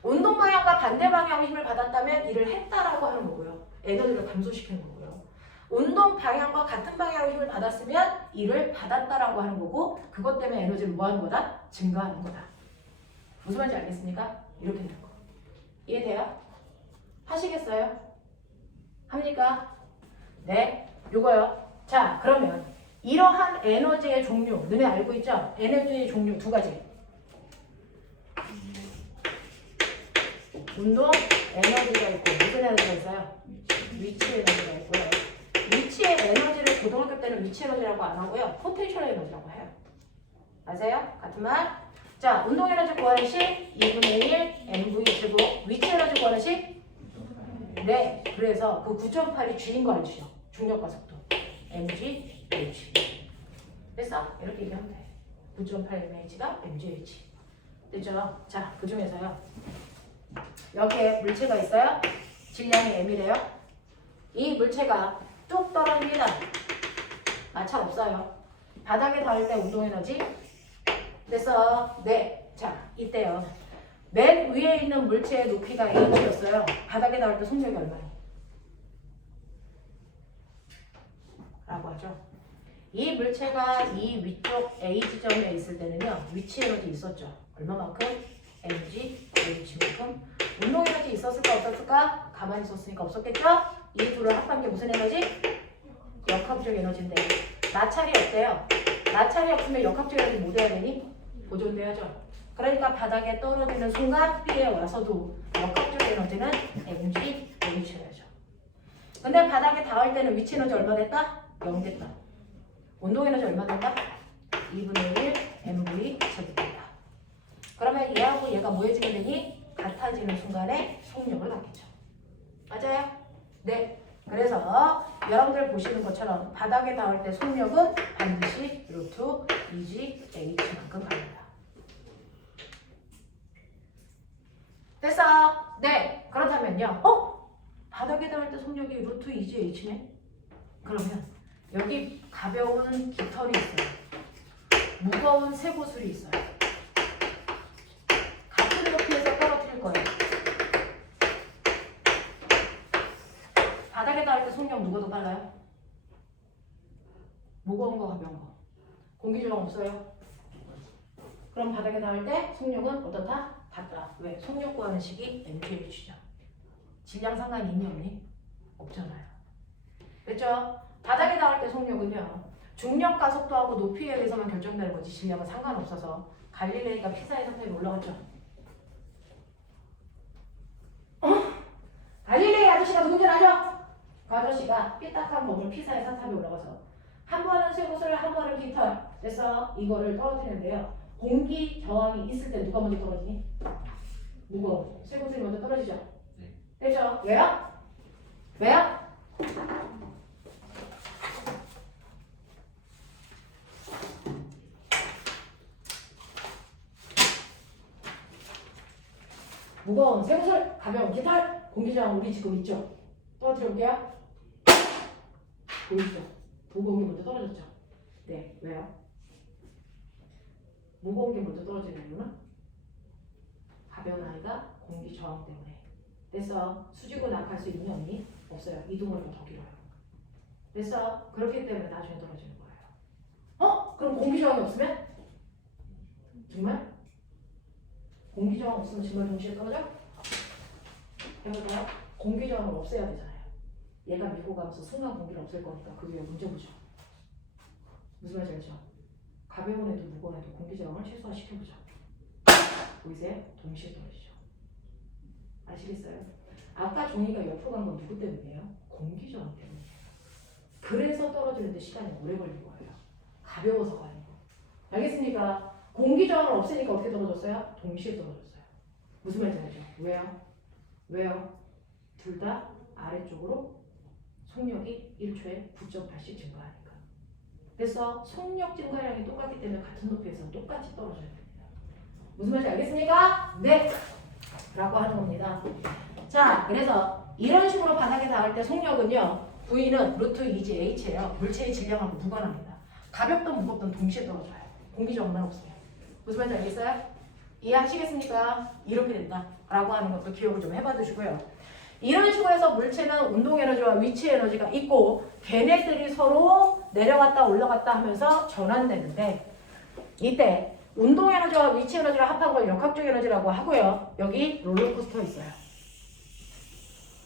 운동 방향과 반대 방향으로 힘을 받았다면 일을 했다라고 하는 거고요. 에너지를 감소시키는 거고요. 운동 방향과 같은 방향으로 힘을 받았으면 일을 받았다라고 하는 거고 그것 때문에 에너지를 뭐 하는 거다? 증가하는 거다. 무슨 말인지 알겠습니까? 이렇게 되는 거. 이해돼요? 하시겠어요? 합니까? 네. 요거요. 자, 그러면 이러한 에너지의 종류, 너네 알고 있죠? 에너지의 종류 두 가지. 운동 에너지가 있고 무슨 에너지가 있어요? 위치 에너지가 있고요. 위치의 에너지를 고등학교 때는 위치 에너지라고 안 하고요. 포텐셜 에너지라고 해요. 아세요? 같은 말? 자, 운동 에너지 구하는 식 2분의 1 mv 제곱. 위치 에너지 구하는 식? 네. 그래서 그 9.8이 G인 거 알죠? 중력과 속도. mg, h. 됐어? 이렇게 얘기하면 돼. 9.8mh가 mgh. 됐죠? 자, 그 중에서요. 여기에 물체가 있어요. 질량이 m이래요. 이 물체가 뚝 떨어집니다. 마찰 없어요. 바닥에 닿을 때 운동에너지 됐어. 네. 자, 이때요. 맨 위에 있는 물체의 높이가 h였어요. 바닥에 닿을 때 속력이 얼마예요? 라고 하죠. 이 물체가 이 위쪽 A 지점에 있을 때는요. 위치 에너지 있었죠. 얼마만큼? mg, h만큼. 운동 에너지 있었을까 없었을까? 가만히 있었으니까 없었겠죠? 이 둘을 합한 게 무슨 에너지? 역합적 에너지인데 마찰이 없대요. 마찰이 없으면 역합적 에너지 못 해야 되니? 보존돼야죠. 그러니까 바닥에 떨어지는 순간 B에 와서도 역합적 에너지는 mg, h여야죠. 근데 바닥에 닿을 때는 위치 에너지 얼마 됐다? 0 됐다. 운동 에너지 얼마 된다? 2분의 1 mv 제곱된다. 그러면 얘하고 얘가 뭐해지게 되니? 같아지는 순간에 속력을 갖겠죠. 맞아요? 네. 그래서 여러분들 보시는 것처럼 바닥에 닿을 때 속력은 반드시 루트 2g h만큼 갑니다. 됐어? 네. 그렇다면요. 바닥에 닿을 때 속력이 루트 2g h네? 그러면 여기 가벼운 깃털이 있어요. 무거운 쇠구슬이 있어요. 같은 높이에서 떨어뜨릴 거예요. 바닥에 닿을 때 속력 누가 더 빨라요? 무거운 거 가벼운 거. 공기 저항 없어요? 그럼 바닥에 닿을 때 속력은 어떻다? 같다. 왜? 속력 구하는 식이 mgh죠. 질량 상관이 있니 없니? 없잖아요. 됐죠? 바닥에 닿을 때 속력은요. 중력과 속도하고 높이에 의해서만 결정되는 거지 질량은 상관없어서 갈릴레이가 피사의 사탑에 올라갔죠. 갈릴레이 아저씨가 누군지 아죠? 그 아저씨가 삐딱한 몸을 피사의 사탑에 올라가서 한 번은 쇠구슬 한 번은 깃털 그래서 이거를 떨어뜨리는데요. 공기 저항이 있을 때 누가 먼저 떨어지니? 무거워. 쇠구슬이 먼저 떨어지죠? 네. 됐죠? 왜요? 왜요? 무거운 쇠구슬, 가벼운 깃털, 공기저항 우리 지금 있죠? 떨어뜨려 볼게요. 보이시죠? 무거운 게 먼저 떨어졌죠? 네, 왜요? 무거운 게 먼저 떨어지는 이유는 가벼운 아이가 공기 저항 때문에. 됐어. 수직으로 낙할 수 있니 없니? 없어요. 이동을 더 길어요. 됐어. 그렇기 때문에 나중에 떨어지는 거예요. 그럼 공기 저항이 없으면? 정말? 공기 저항 없으면 정말 동시에 떨어져? 해볼까요? 공기 저항을 없애야 되잖아요. 얘가 밀고 가면서 순간 공기를 없앨 거니까 그게 문제보죠. 무슨 말인지 알죠? 가벼운 애도 무거운 애도 공기 저항을 최소화시켜보죠. 보이세요? 동시에 떨어지죠. 아시겠어요? 아까 종이가 옆으로 간 건 누구 때문이에요? 공기 저항 때문이에요. 그래서 떨어지는데 시간이 오래 걸린 거예요. 가벼워서가 아니고. 알겠습니까? 공기 저항을 없애니까 어떻게 떨어졌어요? 동시에 떨어졌어요. 무슨 말인지 알죠? 왜요? 왜요? 둘 다 아래쪽으로 속력이 1초에 9.8씩 증가하니까. 그래서 속력 증가량이 똑같기 때문에 같은 높이에서 똑같이 떨어져야 됩니다. 무슨 말인지 알겠습니까? 네! 라고 하는 겁니다. 자, 그래서 이런 식으로 바닥에 닿을 때 속력은요. V는 루트 2지 H예요. 물체의 질량하고 무관합니다. 가볍든 무겁든 동시에 떨어져요. 공기 저항만 없으면. 무슨 말인지 알겠어요? 이해하시겠습니까? 이렇게 된다. 라고 하는 것도 기억을 좀 해봐 두시고요. 이런 식으로 해서 물체는 운동 에너지와 위치 에너지가 있고 걔네들이 서로 내려갔다 올라갔다 하면서 전환되는데 이때 운동 에너지와 위치 에너지를 합한 걸 역학적 에너지라고 하고요. 여기 롤러코스터 있어요.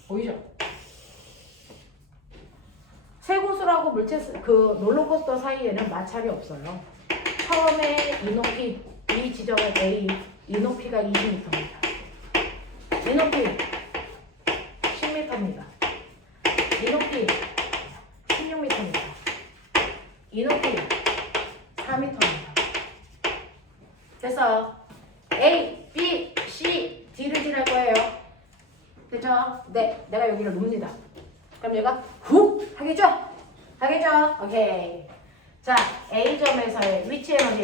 보이죠? 쇠구슬하고 물체 그 롤러코스터 사이에는 마찰이 없어요. 처음에 이 높이, 이 지점의 A, 이 높이가 20m입니다. 이 높이 10m입니다. 이 높이 16m입니다. 이 높이 4m입니다. 그래서 A, B, C, D를 지날 거예요. 됐죠? 네, 내가 여기를 놉니다. 그럼 얘가 훅 하겠죠? 하겠죠? 오케이. 자, A점에서의 위치 에너지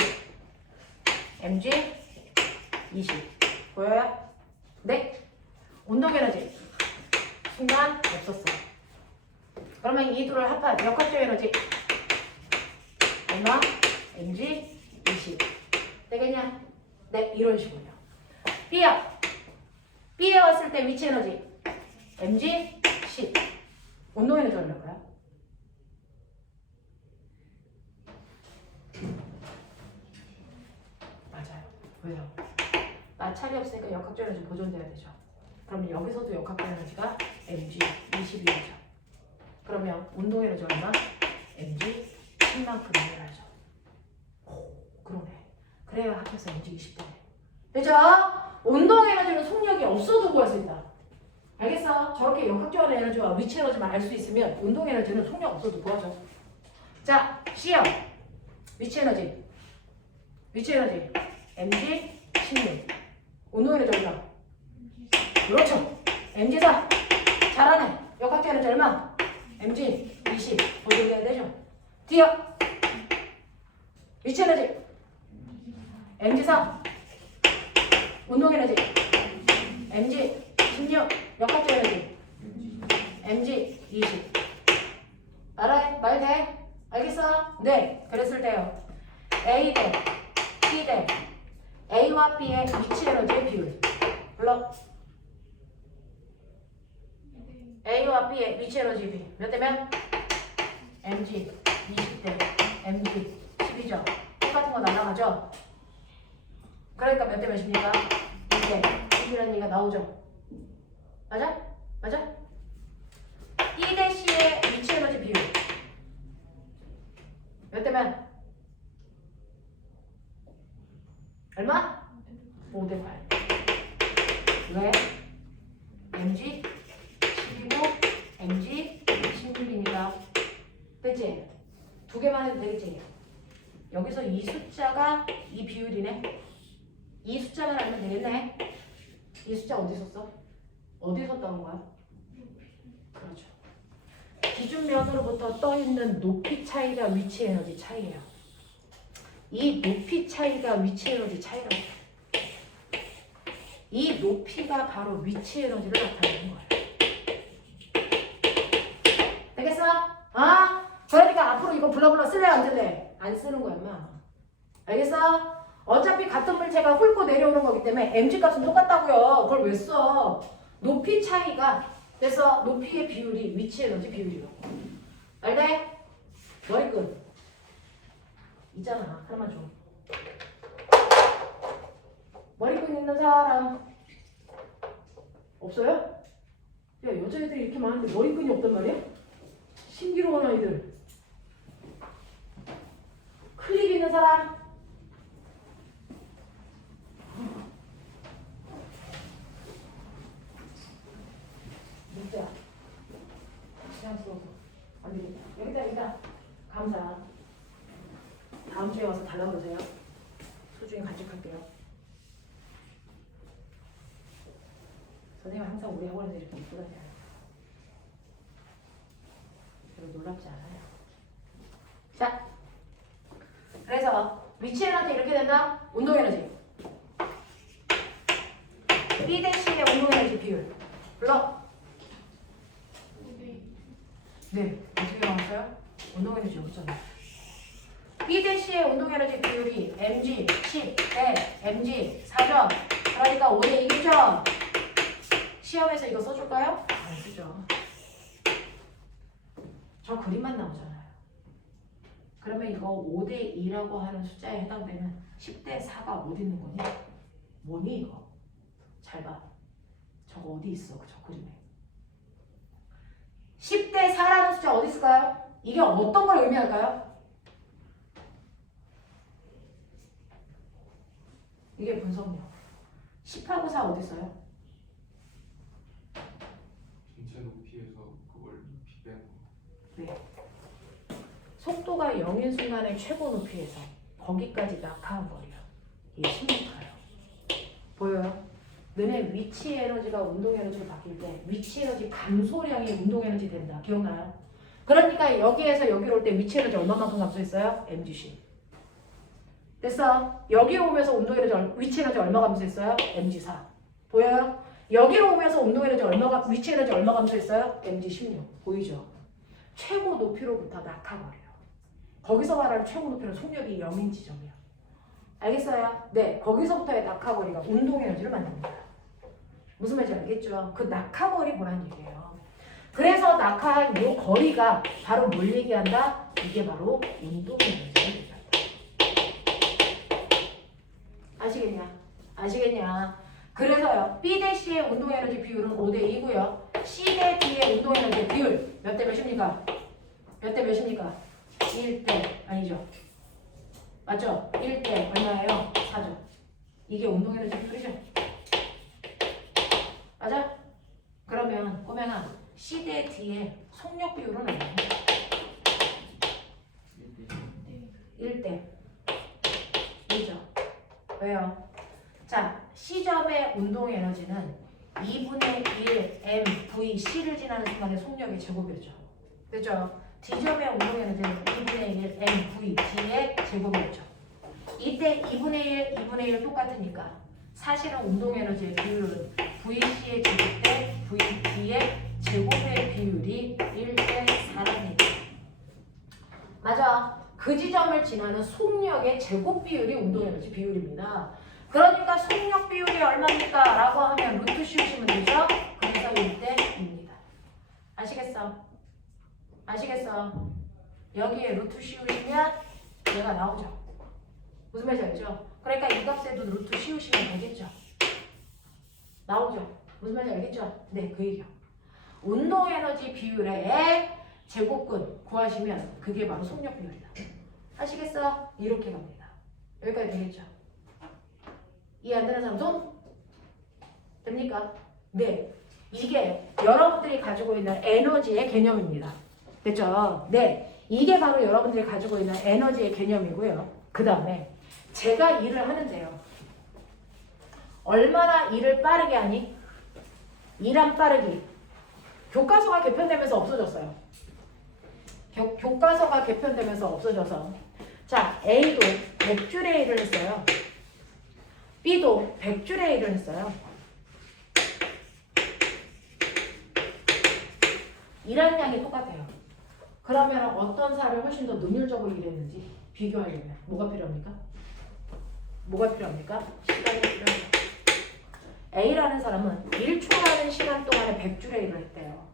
mg 20 보여요? 네. 운동 에너지 순간 없었어. 그러면 이 둘을 합한 역학적 에너지 얼마? mg 20 되겠냐? 네, 이런 식으로요. B야. B에 왔을 때 위치 에너지 mg 10 운동 에너지 얼마일까요? 맞아요. 왜요? 마찰이 없으니까 역학적 에너지 보존돼야 되죠. 그러면 여기서도 역학적 에너지가 mg 20이죠. 그러면 운동 에너지 얼마? mg 10만큼 내려야죠. 오, 그러네. 그래야 합해서 mg 20대. 되죠? 운동 에너지는 속력이 없어도 구할 수 있다. 알겠어? 저렇게 역학적 에너지와 위치 에너지만 알 수 있으면 운동 에너지는 속력 없어도 구하죠. 자, C형 위치 에너지 mg 16 운동 에너지 얼마? 그렇죠. mg4 잘하네. 역학적 에너지 얼마? mg 20 보존돼야 되죠. D형 위치 에너지 mg4 운동 에너지 mg 16 역학적 에너지 mg 20 알아? 말 돼? 알겠어? 네. 그랬을 때요. A 대 B 대 A와 B의 위치 에너지의 비율 불러. A와 B의 위치 에너지 비 몇 대면? mg 20대 mg 10이죠. 똑같은 거 날라가죠? 그러니까 몇 대 몇입니까? 2대 10이라는 얘기가 나오죠. 맞아? 맞아? E 대 C의 위치 에너지 비율 몇 대면? 얼마? 5대 8. 왜? mg 10이고 mg 16입니다. 됐지? 두 개만 해도 되겠지? 여기서 이 숫자가 이 비율이네. 이 숫자만 알면 되겠네. 이 숫자 어디 썼어? 어디 썼다는 거야? 그렇죠. 기준면으로부터 떠있는 높이 차이가 위치 에너지 차이예요. 이 높이 차이가 위치 에너지 차이라고. 이 높이가 바로 위치 에너지를 나타내는 거예요. 되겠어? 아? 그러니까 앞으로 이거 블러블러 쓸래 안 쓸래? 안 쓰는 거야, 인마. 알겠어? 어차피 같은 물체가 훑고 내려오는 거기 때문에 mg 값은 똑같다고요. 그걸 왜 써? 높이 차이가 그래서 높이의 비율이 위치 에너지 비율이라고. 알래? 머리끈 있잖아. 하나만 줘. 머리끈 있는 사람 없어요? 야, 여자애들이 이렇게 많은데 머리끈이 없단 말이야? 신기로운 아이들. 클립 있는 사람? 진짜 그냥 써서 안 되겠다. 여기다 감사. 다음 주에 와서 달라고 그러세요. 소중히 간직할게요. 선생님 항상 우리 학원에서 이렇게 입고 다녀요. 별로 놀랍지 않아요. 자, 그래서 위치 에너지 이렇게 된다. 운동 에너지. B 대시의 운동 에너지 비율. 불러. 네, 어떻게 나왔어요? 운동 에너지 여기 있잖아요. B 대시의 운동 에너지 비율이 mg 10대 mg 4점. 그러니까 5대 1점. 시험에서 이거 써줄까요? 안 쓰죠. 저 그림만 나오잖아요. 그러면 이거 5대 2라고 하는 숫자에 해당되는 10대 4가 어디 있는 거니? 뭐니 이거? 잘 봐. 저거 어디 있어? 저 그림에. 10대 4라는 숫자 어디 있을까요? 이게 어떤 걸 의미할까요? 이게 분석력. 10하고 4 어디 있어요? 전체 높이에서 그걸 높이 빼는 거. 네. 속도가 0인 순간의 최고 높이에서 거기까지 낙하한 거리야. 이게 10m예요. 보여요? 너네 위치 에너지가 운동 에너지로 바뀔 때 위치 에너지 감소량이 운동 에너지 된다. 기억나요? 그러니까 여기에서 여기로 올 때 위치 에너지 얼마만큼 감소했어요? mgc. 됐어? 여기로 오면서 운동 에너지 위치 에너지 얼마 감소했어요? mg4. 보여요? 여기로 오면서 운동 에너지 위치 에너지 얼마 감소했어요? mg16. 보이죠? 최고 높이로부터 낙하거리요. 거기서 말하는 최고 높이는 속력이 0인 지점이에요. 알겠어요? 네, 거기서부터의 낙하거리가 운동 에너지를 만듭니다. 무슨 말인지 알겠죠? 그 낙하거리 보란 얘기예요. 그래서 낙하한 이 거리가 바로 뭘 얘기한다? 이게 바로 운동 에너지를 얘기한다. 아시겠냐? 아시겠냐? 그래서요, B 대 C의 운동 에너지 비율은 5대 2고요. C 대 D의 운동 에너지 비율 몇 대 몇입니까? 몇 대 몇입니까? 1대 아니죠? 맞죠? 1대 얼마예요? 4죠. 이게 운동 에너지 비율이죠? 맞아? 그러면 꼬맹아 C 대 D의 속력 비율은 얼마예요? 1대 2죠. 왜요? 자, C점의 운동 에너지는 2분의 1 mvc를 지나는 순간의 속력의 제곱이었죠. 그죠? D점의 운동 에너지는 2분의 1 mvd의 제곱이었죠. 이때 2분의 1, 2분의 1 똑같으니까 사실은 운동 에너지의 비율은 vc의 제곱 대 vd의 제곱의 비율이 1대 4랍니다. 맞아. 그 지점을 지나는 속력의 제곱 비율이 운동 에너지 비율입니다. 그러니까 속력 비율이 얼마입니까? 라고 하면 루트 씌우시면 되죠? 그래서 1대 2입니다. 아시겠어? 아시겠어? 여기에 루트 씌우시면 얘가 나오죠. 무슨 말인지 알죠? 그러니까 이 값에도 루트 씌우시면 되겠죠? 나오죠? 무슨 말인지 알겠죠? 네, 그 얘기요. 운동 에너지 비율의 제곱근 구하시면 그게 바로 속력 비율이다. 아시겠어? 이렇게 갑니다. 여기까지 되겠죠? 이해 안 되는 사람 손? 됩니까? 네. 이게 여러분들이 가지고 있는 에너지의 개념입니다. 됐죠? 네. 이게 바로 여러분들이 가지고 있는 에너지의 개념이고요. 그 다음에 제가 일을 하는데요. 얼마나 일을 빠르게 하니? 일한 빠르기. 교과서가 개편되면서 없어졌어요. 교과서가 개편되면서 없어져서 자, A도 100줄의 일을 했어요. B도 100줄의 일을 했어요. 일하는 양이 똑같아요. 그러면 어떤 사람이 훨씬 더 능률적으로 일했는지 비교하려면 뭐가 필요합니까? 뭐가 필요합니까? 시간이 필요합니다. A라는 사람은 1초라는 시간 동안에 100줄의 일을 했대요.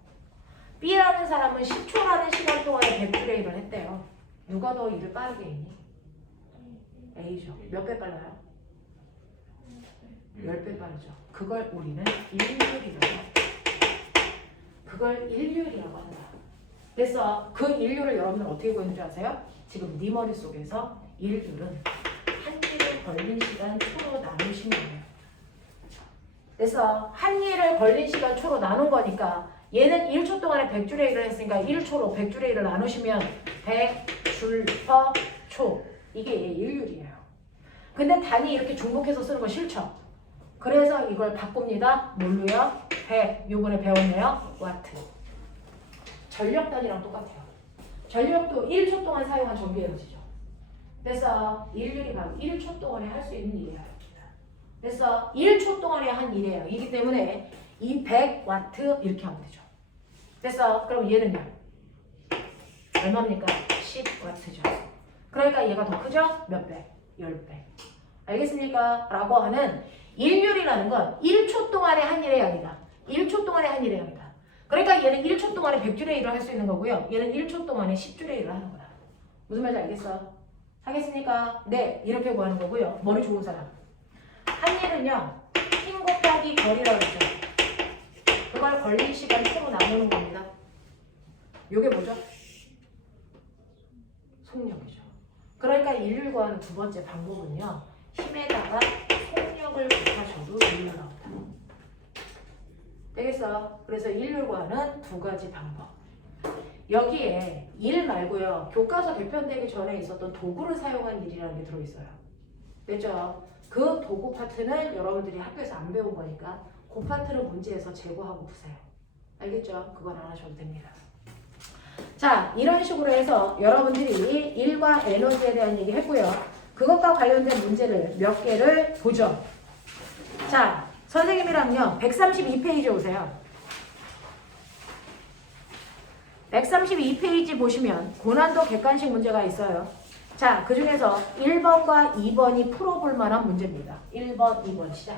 B라는 사람은 10초라는 시간 동안에 100줄의 일을 했대요. 누가 더 일을 빠르게 했니? A죠. 몇 배 빨라요? 10배 빠르죠. 그걸 우리는 일률이라고 한다. 그걸 일률이라고 한다. 그래서 그 일률을 여러분들 어떻게 구하는 줄 아세요? 지금 네 머릿속에서 일률은 한 일을 걸린 시간 초로 나누신 거예요. 그래서 한 일을 걸린 시간 초로 나눈 거니까 얘는 1초 동안에 100줄의 일을 했으니까 1초로 100줄의 일을 나누시면 100줄 퍼 초. 이게 얘 일률이에요. 근데 단위 이렇게 중복해서 쓰는 거 싫죠? 그래서 이걸 바꿉니다. 뭘로요? 100. 요번에 배웠네요. 와트. 전력 단위랑 똑같아요. 전력도 1초 동안 사용한 전기 에너지죠. 그래서 일률이 바로 1초 동안에 할 수 있는 일이에요. 그래서 1초 동안에 한 일이에요. 이기 때문에 이 100와트 이렇게 하면 되죠. 그래서 그럼 얘는요? 얼마입니까? 10와트죠. 그러니까 얘가 더 크죠? 몇 배? 10배. 알겠습니까? 라고 하는 일률이라는 건 1초 동안의 한 일의 양이다. 1초 동안의 한 일의 양이다. 그러니까 얘는 1초 동안에 100줄의 일을 할 수 있는 거고요. 얘는 1초 동안에 10줄의 일을 하는 거다. 무슨 말인지 알겠어? 하겠습니까? 네. 이렇게 구하는 거고요. 머리 좋은 사람. 한 일은요. 힘 곱하기 거리라고 했죠. 그걸 걸린 시간 초로 나누는 겁니다. 요게 뭐죠? 속력이죠. 그러니까 일률 구하는 두 번째 방법은요. 힘에다가 속력을 곱하셔도 일률 나온다. 되겠어? 그래서 일률 구하는 두 가지 방법. 여기에 일 말고요. 교과서 개편되기 전에 있었던 도구를 사용한 일이라는 게 들어있어요. 됐죠? 그 도구 파트는 여러분들이 학교에서 안 배운 거니까 그 파트는 문제에서 제거하고 푸세요. 알겠죠? 그건 안 하셔도 됩니다. 자, 이런 식으로 해서 여러분들이 일과 에너지에 대한 얘기 했고요. 그것과 관련된 문제를 몇 개를 보죠. 자, 선생님이랑요. 132페이지 오세요. 132페이지 보시면 고난도 객관식 문제가 있어요. 자, 그 중에서 1번과 2번이 풀어볼 만한 문제입니다. 1번, 2번 시작.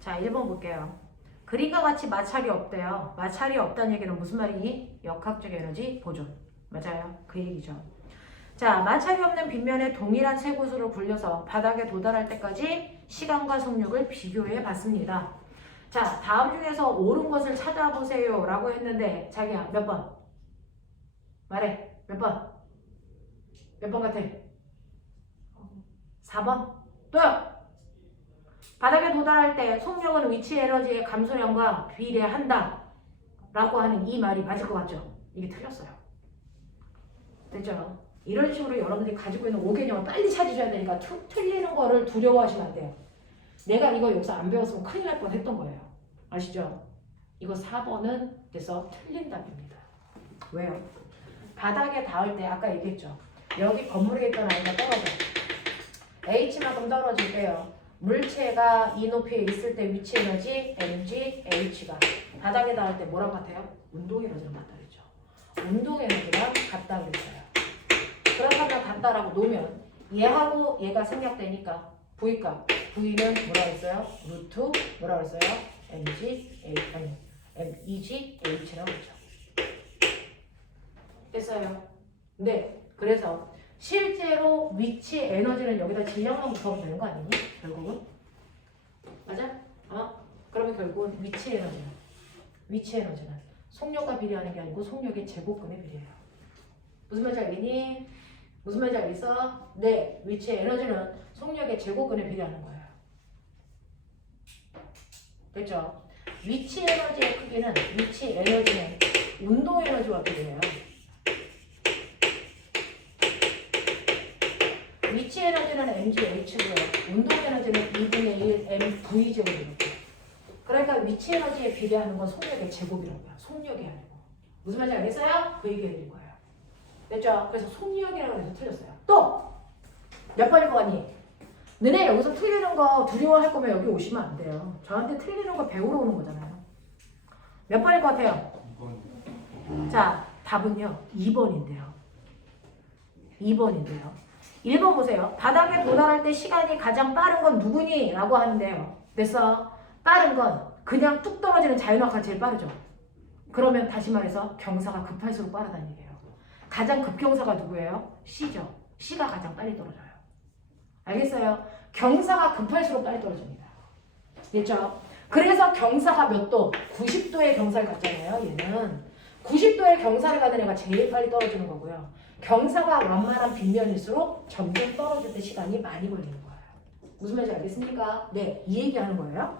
자, 1번 볼게요. 그림과 같이 마찰이 없대요. 마찰이 없다는 얘기는 무슨 말이니? 역학적 에너지 보존. 맞아요. 그 얘기죠. 자, 마찰이 없는 빗면에 동일한 세 곳으로 굴려서 바닥에 도달할 때까지 시간과 속력을 비교해 봤습니다. 자, 다음 중에서 옳은 것을 찾아보세요 라고 했는데 자기야 몇 번? 말해. 몇 번? 몇 번 같아? 4번? 또요. 바닥에 도달할 때 속력은 위치 에너지의 감소량과 비례한다 라고 하는 이 말이 맞을 것 같죠? 이게 틀렸어요. 됐죠? 이런 식으로 여러분들이 가지고 있는 5개념을 빨리 찾으셔야 되니까 틀리는 거를 두려워하시면 안 돼요. 내가 이거 여기서 안 배웠으면 큰일 날 뻔했던 거예요. 아시죠? 이거 4번은 그래서 틀린 답입니다. 왜요? 바닥에 닿을 때 아까 얘기했죠. 여기 건물에 있던 아이가 떨어져. H만큼 떨어질 때요. 물체가 이 높이에 있을 때 위치 에너지 mg, h가 바닥에 닿을 때 뭐랑 같아요? 운동 에너지랑 같다 그랬죠. 운동 에너지랑 같다 그랬어요. 그렇다면 같다라고 놓으면 얘하고 얘가 생략되니까 V값. V는 뭐라 그랬어요? 루트 뭐라 그랬어요? mg, MEG, h라고 했죠. 됐어요. 네. 그래서 실제로 위치 에너지는 여기다 질량만 곱하면 되는 거 아니니? 결국은? 맞아? 그러면 결국은 위치 에너지는 속력과 비례하는 게 아니고 속력의 제곱근에 비례해요. 무슨 말인지 알겠니? 무슨 말인지 알겠어? 네. 위치 에너지는 속력의 제곱근에 비례하는 거예요. 됐죠? 위치 에너지의 크기는 위치 에너지는 운동 에너지와 비례해요. 위치 에너지는 mgh고요. 운동 에너지는 2분의 1 mv제곱이렇게. 그러니까 위치 에너지에 비례하는 건 속력의 제곱이라고요. 속력이 아니고. 무슨 말인지 알겠어요? 그 얘기해드린 거예요. 됐죠? 그래서 속력이라고 해서 틀렸어요. 또! 몇 번일 것 같니? 너네 여기서 틀리는 거 두려워할 거면 여기 오시면 안 돼요. 저한테 틀리는 거 배우러 오는 거잖아요. 몇 번일 것 같아요? 2번. 자, 답은요. 2번인데요. 2번인데요. 1번 보세요. 바닥에 도달할 때 시간이 가장 빠른 건 누구니? 라고 하는데요. 그래서 빠른 건 그냥 뚝 떨어지는 자연학가 제일 빠르죠. 그러면 다시 말해서 경사가 급할수록 빠르다는 얘기예요. 가장 급경사가 누구예요? C죠. C가 가장 빨리 떨어져요. 알겠어요? 경사가 급할수록 빨리 떨어집니다. 됐죠? 그래서 경사가 몇 도? 90도의 경사를 갖잖아요. 얘는 90도의 경사를 가는 애가 제일 빨리 떨어지는 거고요. 경사가 완만한 빗면일수록 점점 떨어질 때 시간이 많이 걸리는 거예요. 무슨 말인지 알겠습니까? 네, 이 얘기하는 거예요.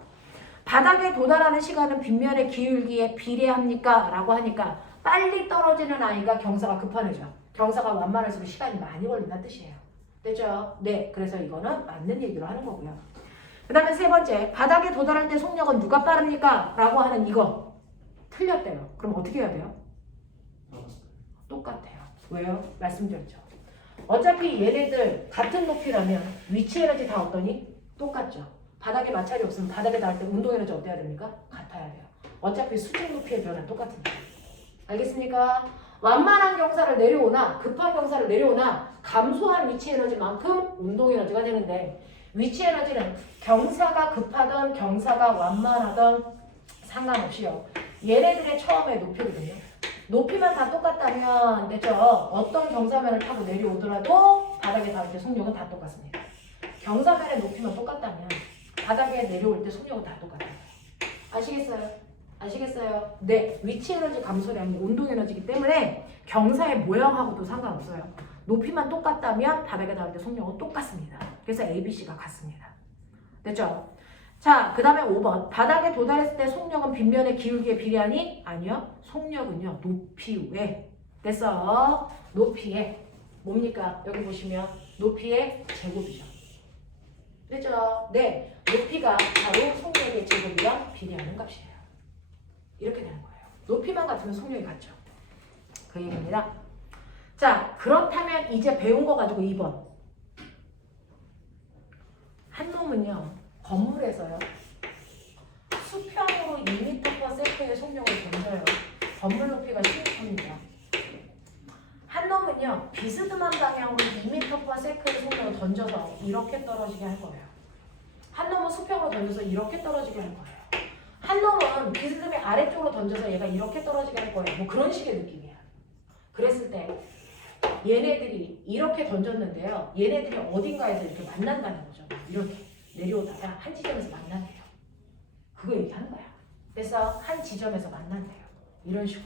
바닥에 도달하는 시간은 빗면의 기울기에 비례합니까? 라고 하니까 빨리 떨어지는 아이가 경사가 급한 애죠. 경사가 완만할수록 시간이 많이 걸린다는 뜻이에요. 됐죠? 네, 그래서 이거는 맞는 얘기로 하는 거고요. 그 다음에 세 번째, 바닥에 도달할 때 속력은 누가 빠릅니까? 라고 하는 이거 틀렸대요. 그럼 어떻게 해야 돼요? 똑같아요. 왜요? 말씀드렸죠. 어차피 얘네들 같은 높이라면 위치 에너지 다 어떠니? 똑같죠. 바닥에 마찰이 없으면 바닥에 닿을 때 운동 에너지 어때야 됩니까? 같아야 돼요. 어차피 수직 높이의 변화는 똑같습니다. 알겠습니까? 완만한 경사를 내려오나 급한 경사를 내려오나 감소한 위치 에너지만큼 운동 에너지가 되는데 위치 에너지는 경사가 급하던 경사가 완만하던 상관없이요. 얘네들의 처음의 높이거든요. 높이만 다 똑같다면 됐죠? 어떤 경사면을 타고 내려오더라도 바닥에 닿을 때 속력은 다 똑같습니다. 경사면의 높이만 똑같다면 바닥에 내려올 때 속력은 다 똑같아요. 아시겠어요? 아시겠어요? 네, 위치 에너지 감소량이 운동 에너지이기 때문에 경사의 모양하고도 상관없어요. 높이만 똑같다면 바닥에 닿을 때 속력은 똑같습니다. 그래서 A, B, C가 같습니다. 됐죠? 자, 그 다음에 5번. 바닥에 도달했을 때 속력은 빗면의 기울기에 비례하니? 아니요. 속력은요. 높이 외. 됐어? 높이에. 뭡니까? 여기 보시면 높이의 제곱이죠. 됐죠? 네. 높이가 바로 속력의 제곱이랑 비례하는 값이에요. 이렇게 되는 거예요. 높이만 같으면 속력이 같죠. 그 얘기입니다. 자, 그렇다면 이제 배운 거 가지고 2번. 한 놈은요. 건물에서요. 수평으로 2m/s의 속력을 던져요. 건물 높이가 16m입니다. 한 놈은요. 비스듬한 방향으로 2m/s의 속력을 던져서 이렇게 떨어지게 할 거예요. 한 놈은 수평으로 던져서 이렇게 떨어지게 할 거예요. 한 놈은 비스듬히 아래쪽으로 던져서 얘가 이렇게 떨어지게 할 거예요. 뭐 그런 식의 느낌이야. 그랬을 때 얘네들이 이렇게 던졌는데요. 얘네들이 어딘가에서 이렇게 만난다는 거죠. 이렇게 내려오다가 한 지점에서 만난대요. 그거 얘기하는 거야. 그래서 한 지점에서 만난대요. 이런 식으로.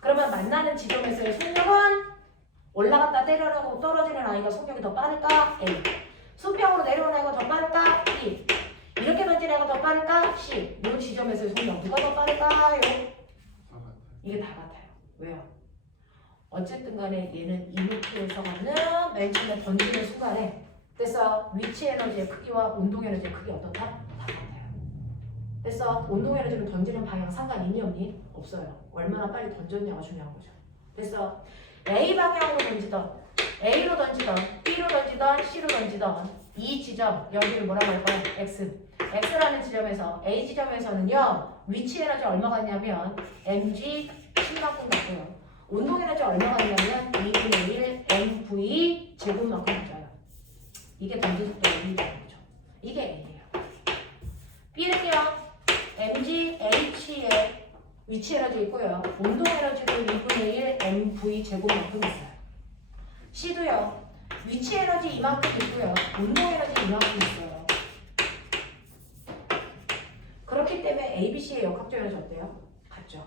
그러면 만나는 지점에서의 속력은 올라갔다 때려나고 떨어지는 아이가 속력이 더 빠를까? A. 수평으로 내려오는 아이가 더 빠를까? B. 이렇게 던지는 아이가 더 빠를까? C. 이 지점에서의 속력 누가 더 빠를까요? 다 같아요. 이게 다 같아요. 왜요? 어쨌든 간에 얘는 이 높이에서 가는 맨 처음에 던지는 순간에 그래서 위치 에너지의 크기와 운동 에너지의 크기 어떻다? 다 같아요. 그래서 운동 에너지를 던지는 방향 상관 있니 없니? 없어요. 얼마나 빨리 던졌냐가 중요한 거죠. 그래서 A 방향으로 던지던 A로 던지던 B로 던지던 C로 던지던 이 지점 여기를 뭐라고 할까요? X. X라는 지점에서 A 지점에서는요 위치 에너지 얼마 같냐면 mg 10만큼 같고요. 운동 에너지 얼마 같냐면 2분의 1 mv 제곱만큼 맞아요. 이게 던질 때 A라는 거죠. 이게 A예요. B는요 mg h의 위치 에너지 있고요. 운동 에너지도 2분의 1 mv 제곱만큼 있어요. C도요. 위치 에너지 이만큼 있고요. 운동 에너지 이만큼 있어요. 그렇기 때문에 ABC의 역학적 에너지 어때요? 같죠.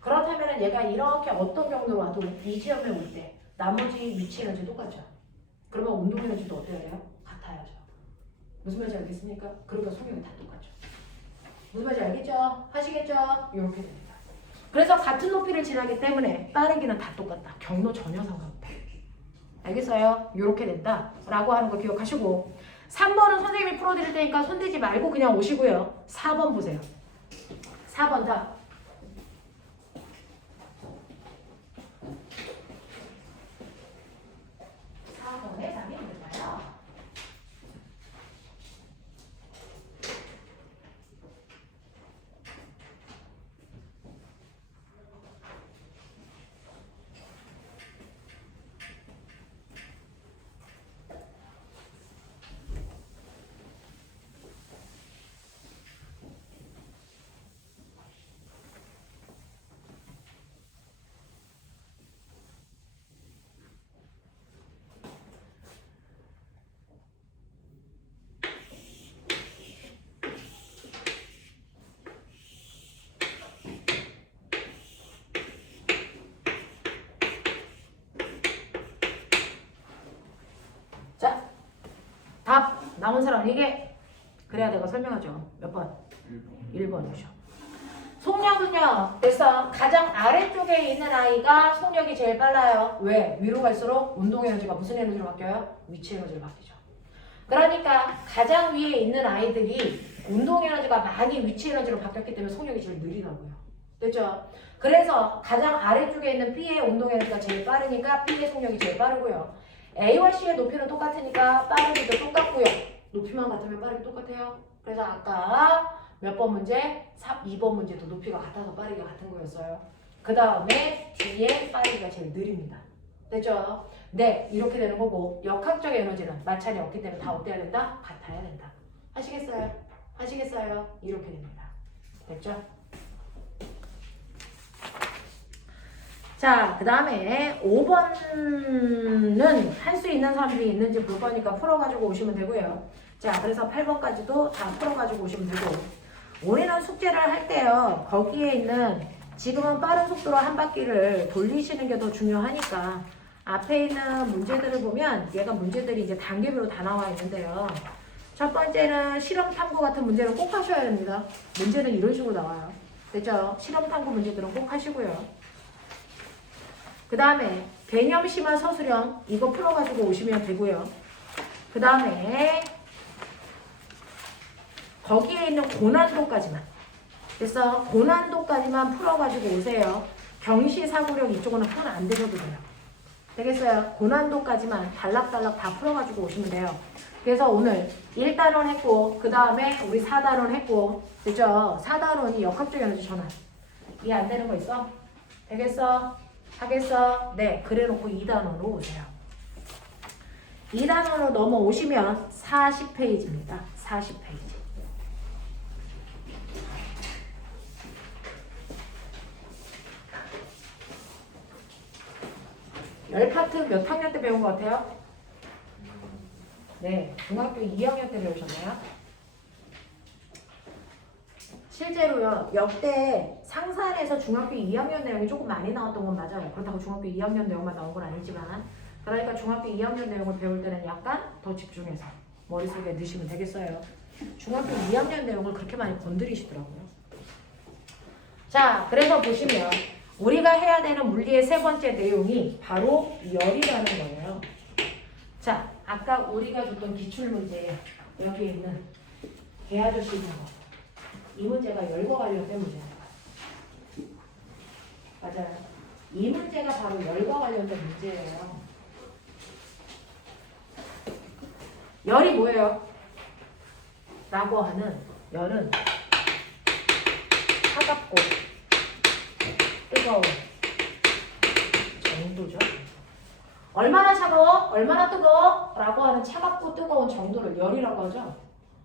그렇다면 얘가 이렇게 어떤 경로로 와도 이 지점에 올 때 나머지 위치 에너지 똑같죠. 그러면 운동 에너지도 어때야 돼요? 같아야죠. 무슨 말인지 알겠습니까? 그러니까 속력이 다 똑같죠. 무슨 말인지 알겠죠? 하시겠죠? 이렇게 됩니다. 그래서 같은 높이를 지나기 때문에 빠르기는 다 똑같다. 경로 전혀 상관없다. 알겠어요? 이렇게 된다 라고 하는 거 기억하시고 3번은 선생님이 풀어드릴 테니까 손대지 말고 그냥 오시고요. 4번 보세요. 4번 다 4번의 답이 뭘까요? 자, 답 남은 사람 이게 그래야 내가 설명하죠. 몇 번? 1번이죠. 속력은요. 그래서 가장 아래쪽에 있는 아이가 속력이 제일 빨라요. 왜? 위로 갈수록 운동 에너지가 무슨 에너지로 바뀌어요? 위치 에너지로 바뀌죠. 그러니까 가장 위에 있는 아이들이 운동 에너지가 많이 위치 에너지로 바뀌었기 때문에 속력이 제일 느리다고요. 됐죠? 그래서 가장 아래쪽에 있는 B의 운동 에너지가 제일 빠르니까 B의 속력이 제일 빠르고요. A와 C의 높이는 똑같으니까 빠르기도 똑같고요. 높이만 같으면 빠르기 똑같아요. 그래서 아까 몇 번 문제? 2번 문제도 높이가 같아서 빠르기가 같은 거였어요. 그 다음에 D의 빠르기가 제일 느립니다. 됐죠? 네, 이렇게 되는 거고 역학적 에너지는 마찰이 없기 때문에 다 어때야 된다? 같아야 된다. 하시겠어요? 하시겠어요? 이렇게 됩니다. 됐죠? 자, 그 다음에 5번은 할 수 있는 사람들이 있는지 볼 거니까 풀어가지고 오시면 되고요. 자, 그래서 8번까지도 다 풀어가지고 오시면 되고 우리는 숙제를 할 때요. 거기에 있는 지금은 빠른 속도로 한 바퀴를 돌리시는 게 더 중요하니까 앞에 있는 문제들을 보면 얘가 문제들이 이제 단계별로 다 나와 있는데요. 첫 번째는 실험 탐구 같은 문제는 꼭 하셔야 됩니다. 문제는 이런 식으로 나와요. 됐죠? 실험 탐구 문제들은 꼭 하시고요. 그 다음에 개념 심화 서술형 이거 풀어가지고 오시면 되고요. 그 다음에 거기에 있는 고난도까지만 그래서 고난도까지만 풀어가지고 오세요. 경시사고력 이쪽은 풀면 안 되셔도 돼요. 되겠어요? 고난도까지만 달락달락 다 풀어가지고 오시면 돼요. 그래서 오늘 1단원 했고 그 다음에 우리 4단원 했고 그죠? 4단원이 역학적 에너지 전환 이해 안 되는 거 있어? 되겠어? 하겠어? 네, 그래놓고 2단원으로 오세요. 2단원으로 넘어오시면 40페이지입니다. 40페이지. 열 파트 몇 학년 때 배운 것 같아요? 네, 중학교 2학년 때 배우셨나요? 실제로요, 역대 상산에서 중학교 2학년 내용이 조금 많이 나왔던 건 맞아요. 그렇다고 중학교 2학년 내용만 나온 건 아니지만, 그러니까 중학교 2학년 내용을 배울 때는 약간 더 집중해서 머릿속에 넣으시면 되겠어요. 중학교 2학년 내용을 그렇게 많이 건드리시더라고요. 자, 그래서 보시면 우리가 해야 되는 물리의 세 번째 내용이 바로 열이라는 거예요. 자, 아까 우리가 줬던 기출문제 여기에 있는 개 아저씨 거. 이 문제가 열과 관련된 문제예요. 맞아요. 이 문제가 바로 열과 관련된 문제예요. 열이 뭐예요? 라고 하는 열은 차갑고 뜨거운 정도죠. 얼마나 차가워? 얼마나 뜨거워? 라고 하는 차갑고 뜨거운 정도를 열이라고 하죠.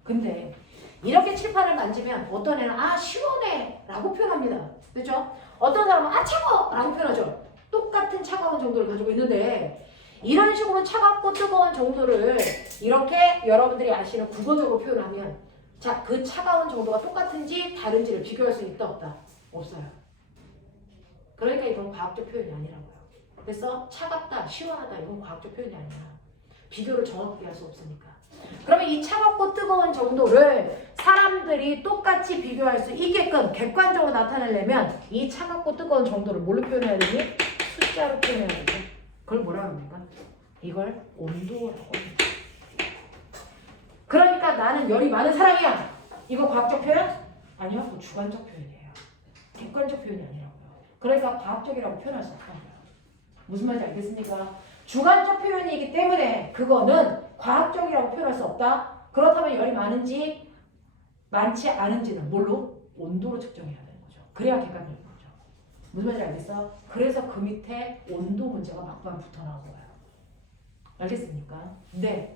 근데 이렇게 칠판을 만지면 어떤 애는 아 시원해 라고 표현합니다. 그렇죠? 어떤 사람은 아 차가워 라고 표현하죠. 똑같은 차가운 정도를 가지고 있는데 이런 식으로 차갑고 뜨거운 정도를 이렇게 여러분들이 아시는 국어적으로 표현하면 자, 그 차가운 정도가 똑같은지 다른지를 비교할 수 있다 없다? 없어요. 그러니까 이건 과학적 표현이 아니라고요. 그래서 차갑다, 시원하다 이건 과학적 표현이 아니라 비교를 정확하게 할 수 없으니까. 그러면 이 차갑고 뜨거운 정도를 사람들이 똑같이 비교할 수 있게끔 객관적으로 나타내려면 이 차갑고 뜨거운 정도를 뭘로 표현해야 되니? 숫자로 표현해야 되죠. 그걸 뭐라 합니까? 이걸 온도라고 합니다. 그러니까 나는 열이 많은 사람이야. 이거 과학적 표현? 아니요. 그거 주관적 표현이에요. 객관적 표현이 아니라고요. 그러니까 과학적이라고 표현할 수 없다고요. 무슨 말인지 알겠습니까? 주관적 표현이기 때문에 그거는 과학적이라고 표현할 수 없다. 그렇다면 열이 많은지 많지 않은지는 뭘로? 온도로 측정해야 되는 거죠. 그래야 객관적인 거죠. 무슨 말인지 알겠어? 그래서 그 밑에 온도 문제가 막방 붙어 나온 거예요. 알겠습니까? 네.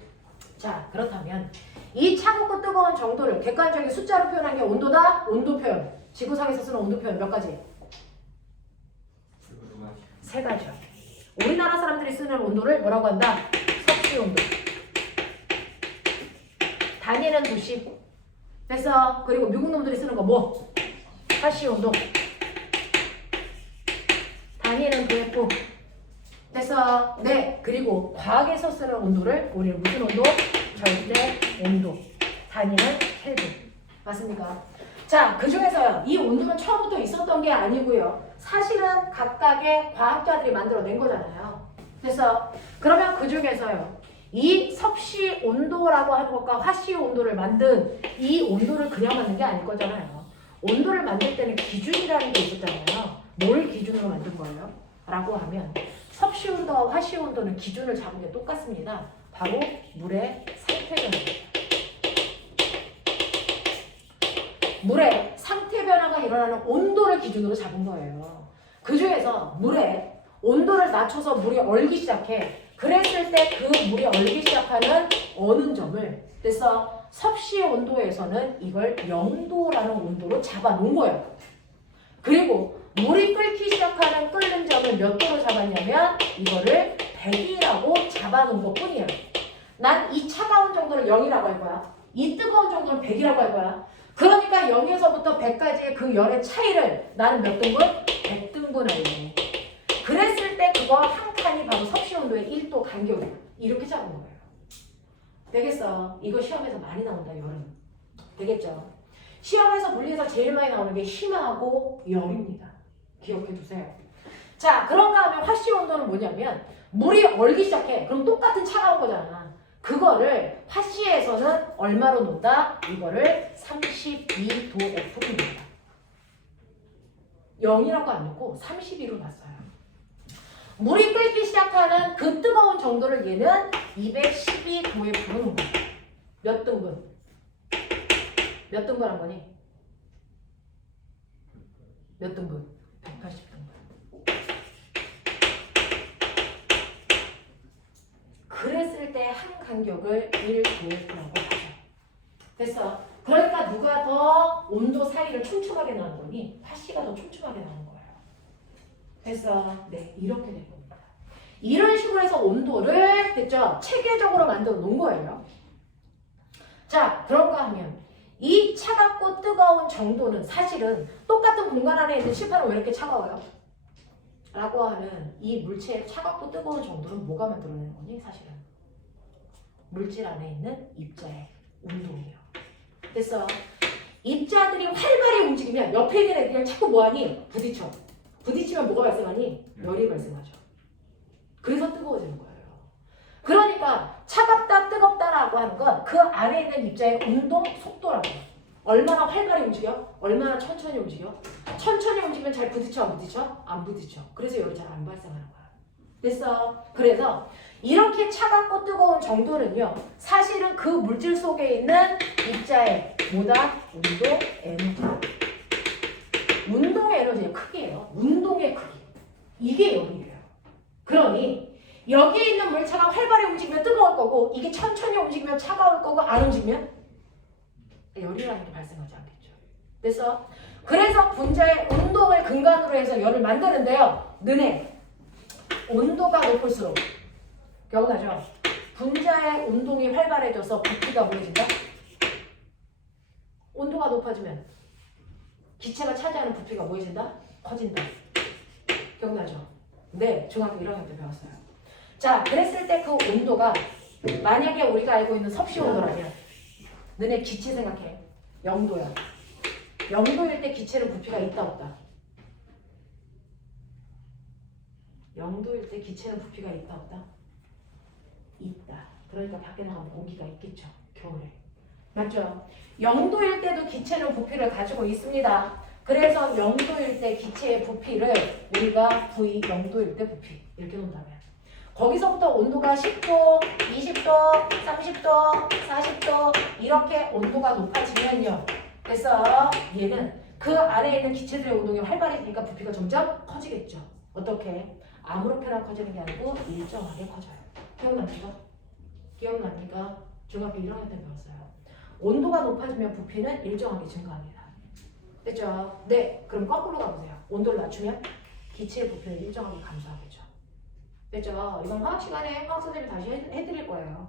자, 그렇다면 이 차갑고 뜨거운 정도를 객관적인 숫자로 표현한 게 온도다? 온도 표현. 지구상에서 쓰는 온도 표현 몇 가지? 세 가지요. 우리나라 사람들이 쓰는 온도를 뭐라고 한다? 섭씨 온도. 단위는 도시. 됐어. 그리고 미국 놈들이 쓰는 거 뭐? 하씨 온도. 단위는 도F. 됐어. 네. 그리고 과학에서 쓰는 온도를 우리는 무슨 온도? 절대 온도. 단위는 켈빈. 맞습니까? 자, 그 중에서요. 이 온도는 처음부터 있었던 게 아니고요. 사실은 각각의 과학자들이 만들어낸 거잖아요. 그래서 그러면 그 중에서요. 이 섭씨 온도라고 하는 것과 화씨 온도를 만든 이 온도를 그냥 만든 게 아닐 거잖아요. 온도를 만들 때는 기준이라는 게 있었잖아요. 뭘 기준으로 만든 거예요? 라고 하면 섭씨 온도와 화씨 온도는 기준을 잡은 게 똑같습니다. 바로 물의 상태 변화입니다. 물의 상태 변화가 일어나는 온도를 기준으로 잡은 거예요. 그 중에서 물의 온도를 낮춰서 물이 얼기 시작해. 그랬을 때 그 물이 얼기 시작하는 어느 점을 그래서 섭씨 온도에서는 이걸 0도라는 온도로 잡아놓은 거예요. 그리고 물이 끓기 시작하는 끓는 점을 몇 도로 잡았냐면 이거를 100이라고 잡아놓은 것 뿐이에요. 난 이 차가운 정도를 0이라고 할 거야. 이 뜨거운 정도는 100이라고 할 거야. 그러니까 0에서부터 100까지의 그 열의 차이를 나는 몇 등분? 100등분 알래. 그랬을 때 그거 한 칸이 바로 섭씨 온도의 1도 간격이야. 이렇게 잡은 거예요. 되겠어? 이거 시험에서 많이 나온다, 열은. 되겠죠? 시험에서 물리에서 제일 많이 나오는 게 힘하고 열입니다. 기억해 두세요. 자, 그런가 하면 화씨 온도는 뭐냐면 물이 얼기 시작해. 그럼 똑같은 차가운 거잖아. 그거를 화씨에서는 얼마로 놓는다? 이거를 32도 F입니다. 0이라고 안 놓고 32로 놨어요. 물이 끓기 시작하는 그 뜨거운 정도를 얘는 212도에 부르는 거야. 몇 등분? 몇 등분 한 거니? 몇 등분? 180등분. 그랬을 때 한 간격을 1도라고 하죠. 됐어. 그러니까 누가 더 온도 사이를 촘촘하게 나눈 거니? 화씨가 더 촘촘하게 나눈 거예요. 됐어. 네, 이렇게 된 겁니다. 이런 식으로 해서 온도를 됐죠? 체계적으로 만들어 놓은 거예요. 자, 그런가 하면 이 차갑고 뜨거운 정도는 사실은 똑같은 공간 안에 있는 실판은 왜 이렇게 차가워요? 라고 하는 이 물체의 차갑고 뜨거운 정도는 뭐가 만들어내는 거니? 사실은 물질 안에 있는 입자의 운동이에요. 그래서 입자들이 활발히 움직이면 옆에 있는 애들이랑 자꾸 뭐하니? 부딪혀. 부딪히면 뭐가 발생하니? 열이 발생하죠. 그래서 뜨거워지는 거예요. 그러니까 차갑다 뜨겁다라고 하는 건 그 안에 있는 입자의 운동 속도라고 해요. 얼마나 활발히 움직여? 얼마나 천천히 움직여? 천천히 움직이면 잘 부딪혀 안 부딪혀? 안 부딪혀. 그래서 열이 잘 안 발생하는 거야. 됐어? 그래서 이렇게 차갑고 뜨거운 정도는요, 사실은 그 물질 속에 있는 입자의 뭐다? 운동 에너지. 운동의 에너지의 크기예요. 운동의 크기. 이게 열이에요. 그러니 여기에 있는 물체가 활발히 움직이면 뜨거울 거고, 이게 천천히 움직이면 차가울 거고, 안 움직이면 열이라는 게 발생하지 않겠죠. 그래서 분자의 운동을 근간으로 해서 열을 만드는데요. 너네 온도가 높을수록 기억나죠? 분자의 운동이 활발해져서 부피가 뭐해진다? 온도가 높아지면 기체가 차지하는 부피가 뭐해진다? 커진다. 기억나죠? 네, 중학교 1학년 때 배웠어요. 자, 그랬을 때 그 온도가 만약에 우리가 알고 있는 섭씨 온도라면 너네 기체 생각해. 0도야. 0도일 때 기체는 부피가 있다 없다? 0도일 때 기체는 부피가 있다 없다? 있다. 그러니까 밖에 나가면 공기가 있겠죠. 겨울에. 맞죠? 0도일 때도 기체는 부피를 가지고 있습니다. 그래서 0도일 때 기체의 부피를 우리가 V 0도일 때 부피 이렇게 놓는다면 거기서부터 온도가 10도, 20도, 30도, 40도 이렇게 온도가 높아지면요. 그래서 얘는 그 안에 있는 기체들의 운동이 활발해지니까 부피가 점점 커지겠죠. 어떻게? 아무렇게나 커지는 게 아니고 일정하게 커져요. 기억납니까? 기억납니까? 중학교 1학년 때 배웠어요. 온도가 높아지면 부피는 일정하게 증가합니다. 됐죠? 네, 그럼 거꾸로 가보세요. 온도를 낮추면 기체의 부피는 일정하게 감소하겠죠. 됐죠? 이건 화학 시간에 화학 선생님이 다시 해드릴 거예요.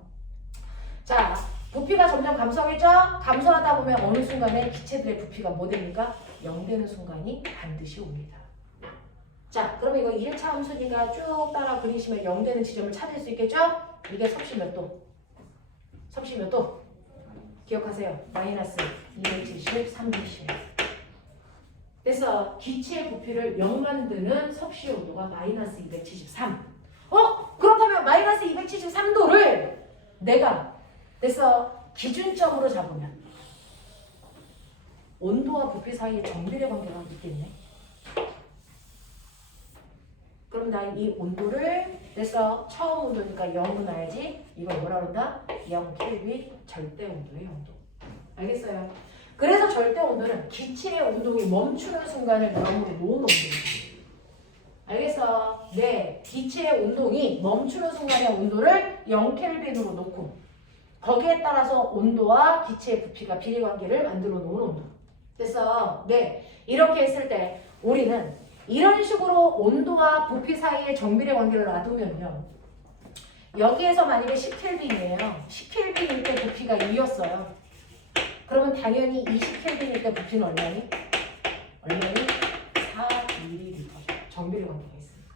자, 부피가 점점 감소하겠죠? 감소하다 보면 어느 순간에 기체들의 부피가 뭐 됩니까? 0 되는 순간이 반드시 옵니다. 자, 그러면 이거 1차 함수니까 쭉 따라 그리시면 0 되는 지점을 찾을 수 있겠죠? 이게 섭씨 몇 도? 섭씨 몇 도? 기억하세요. 마이너스 273도씨. 그래서 기체의 부피를 0 만드는 섭씨 온도가 마이너스 273. 그렇다면 마이너스 273도를 내가 그래서 기준점으로 잡으면 온도와 부피 사이에 정비례 관계가 있겠네. 그럼 나 이 온도를 그래서 처음 온도니까 0은 알지? 이걸 뭐라 그런다? 0 켈빈 절대 온도의 온도. 알겠어요? 그래서 절대 온도는 기체의 운동이 멈추는 순간을 0으로 놓은 온도입니다. 알겠어? 네, 기체의 운동이 멈추는 순간의 온도를 0 켈빈으로 놓고 거기에 따라서 온도와 기체의 부피가 비례관계를 만들어 놓은 온도. 그래서 네, 이렇게 했을 때 우리는 이런 식으로 온도와 부피 사이에 정비례 관계를 놔두면요. 여기에서 만약에 10켈빈이에요. 10켈빈일 때 부피가 2였어요. 그러면 당연히 20켈빈일 때 부피는 얼마니? 얼마니? 4ml. 정비례 관계가 있으니까.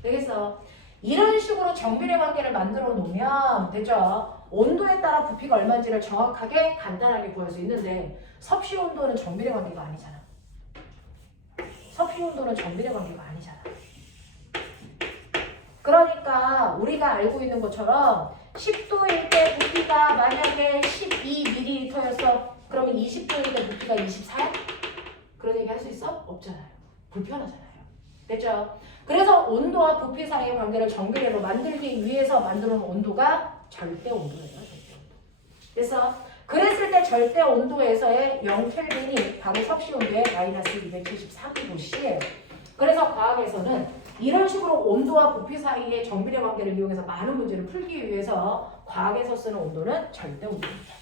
그래서 이런 식으로 정비례 관계를 만들어 놓으면 되죠. 온도에 따라 부피가 얼마인지를 정확하게 간단하게 구할 수 있는데 섭씨 온도는 정비례 관계가 아니잖아. 섭씨 온도는 정비례 관계가 아니잖아. 그러니까 우리가 알고 있는 것처럼 10도일 때 부피가 만약에 12ml였어. 그러면 20도일 때 부피가 24야? 그런 얘기 할 수 있어? 없잖아요. 불편하잖아요. 됐죠? 그래서 온도와 부피 사이의 관계를 정비례로 만들기 위해서 만들어 놓은 온도가 절대 온도예요. 절대 온도. 그래서 그랬을 때 절대 온도에서의 0켈빈이 바로 섭씨 온도의 마이너스 273도씨예요. 그래서 과학에서는 이런 식으로 온도와 부피 사이의 정비례 관계를 이용해서 많은 문제를 풀기 위해서 과학에서 쓰는 온도는 절대 온도입니다.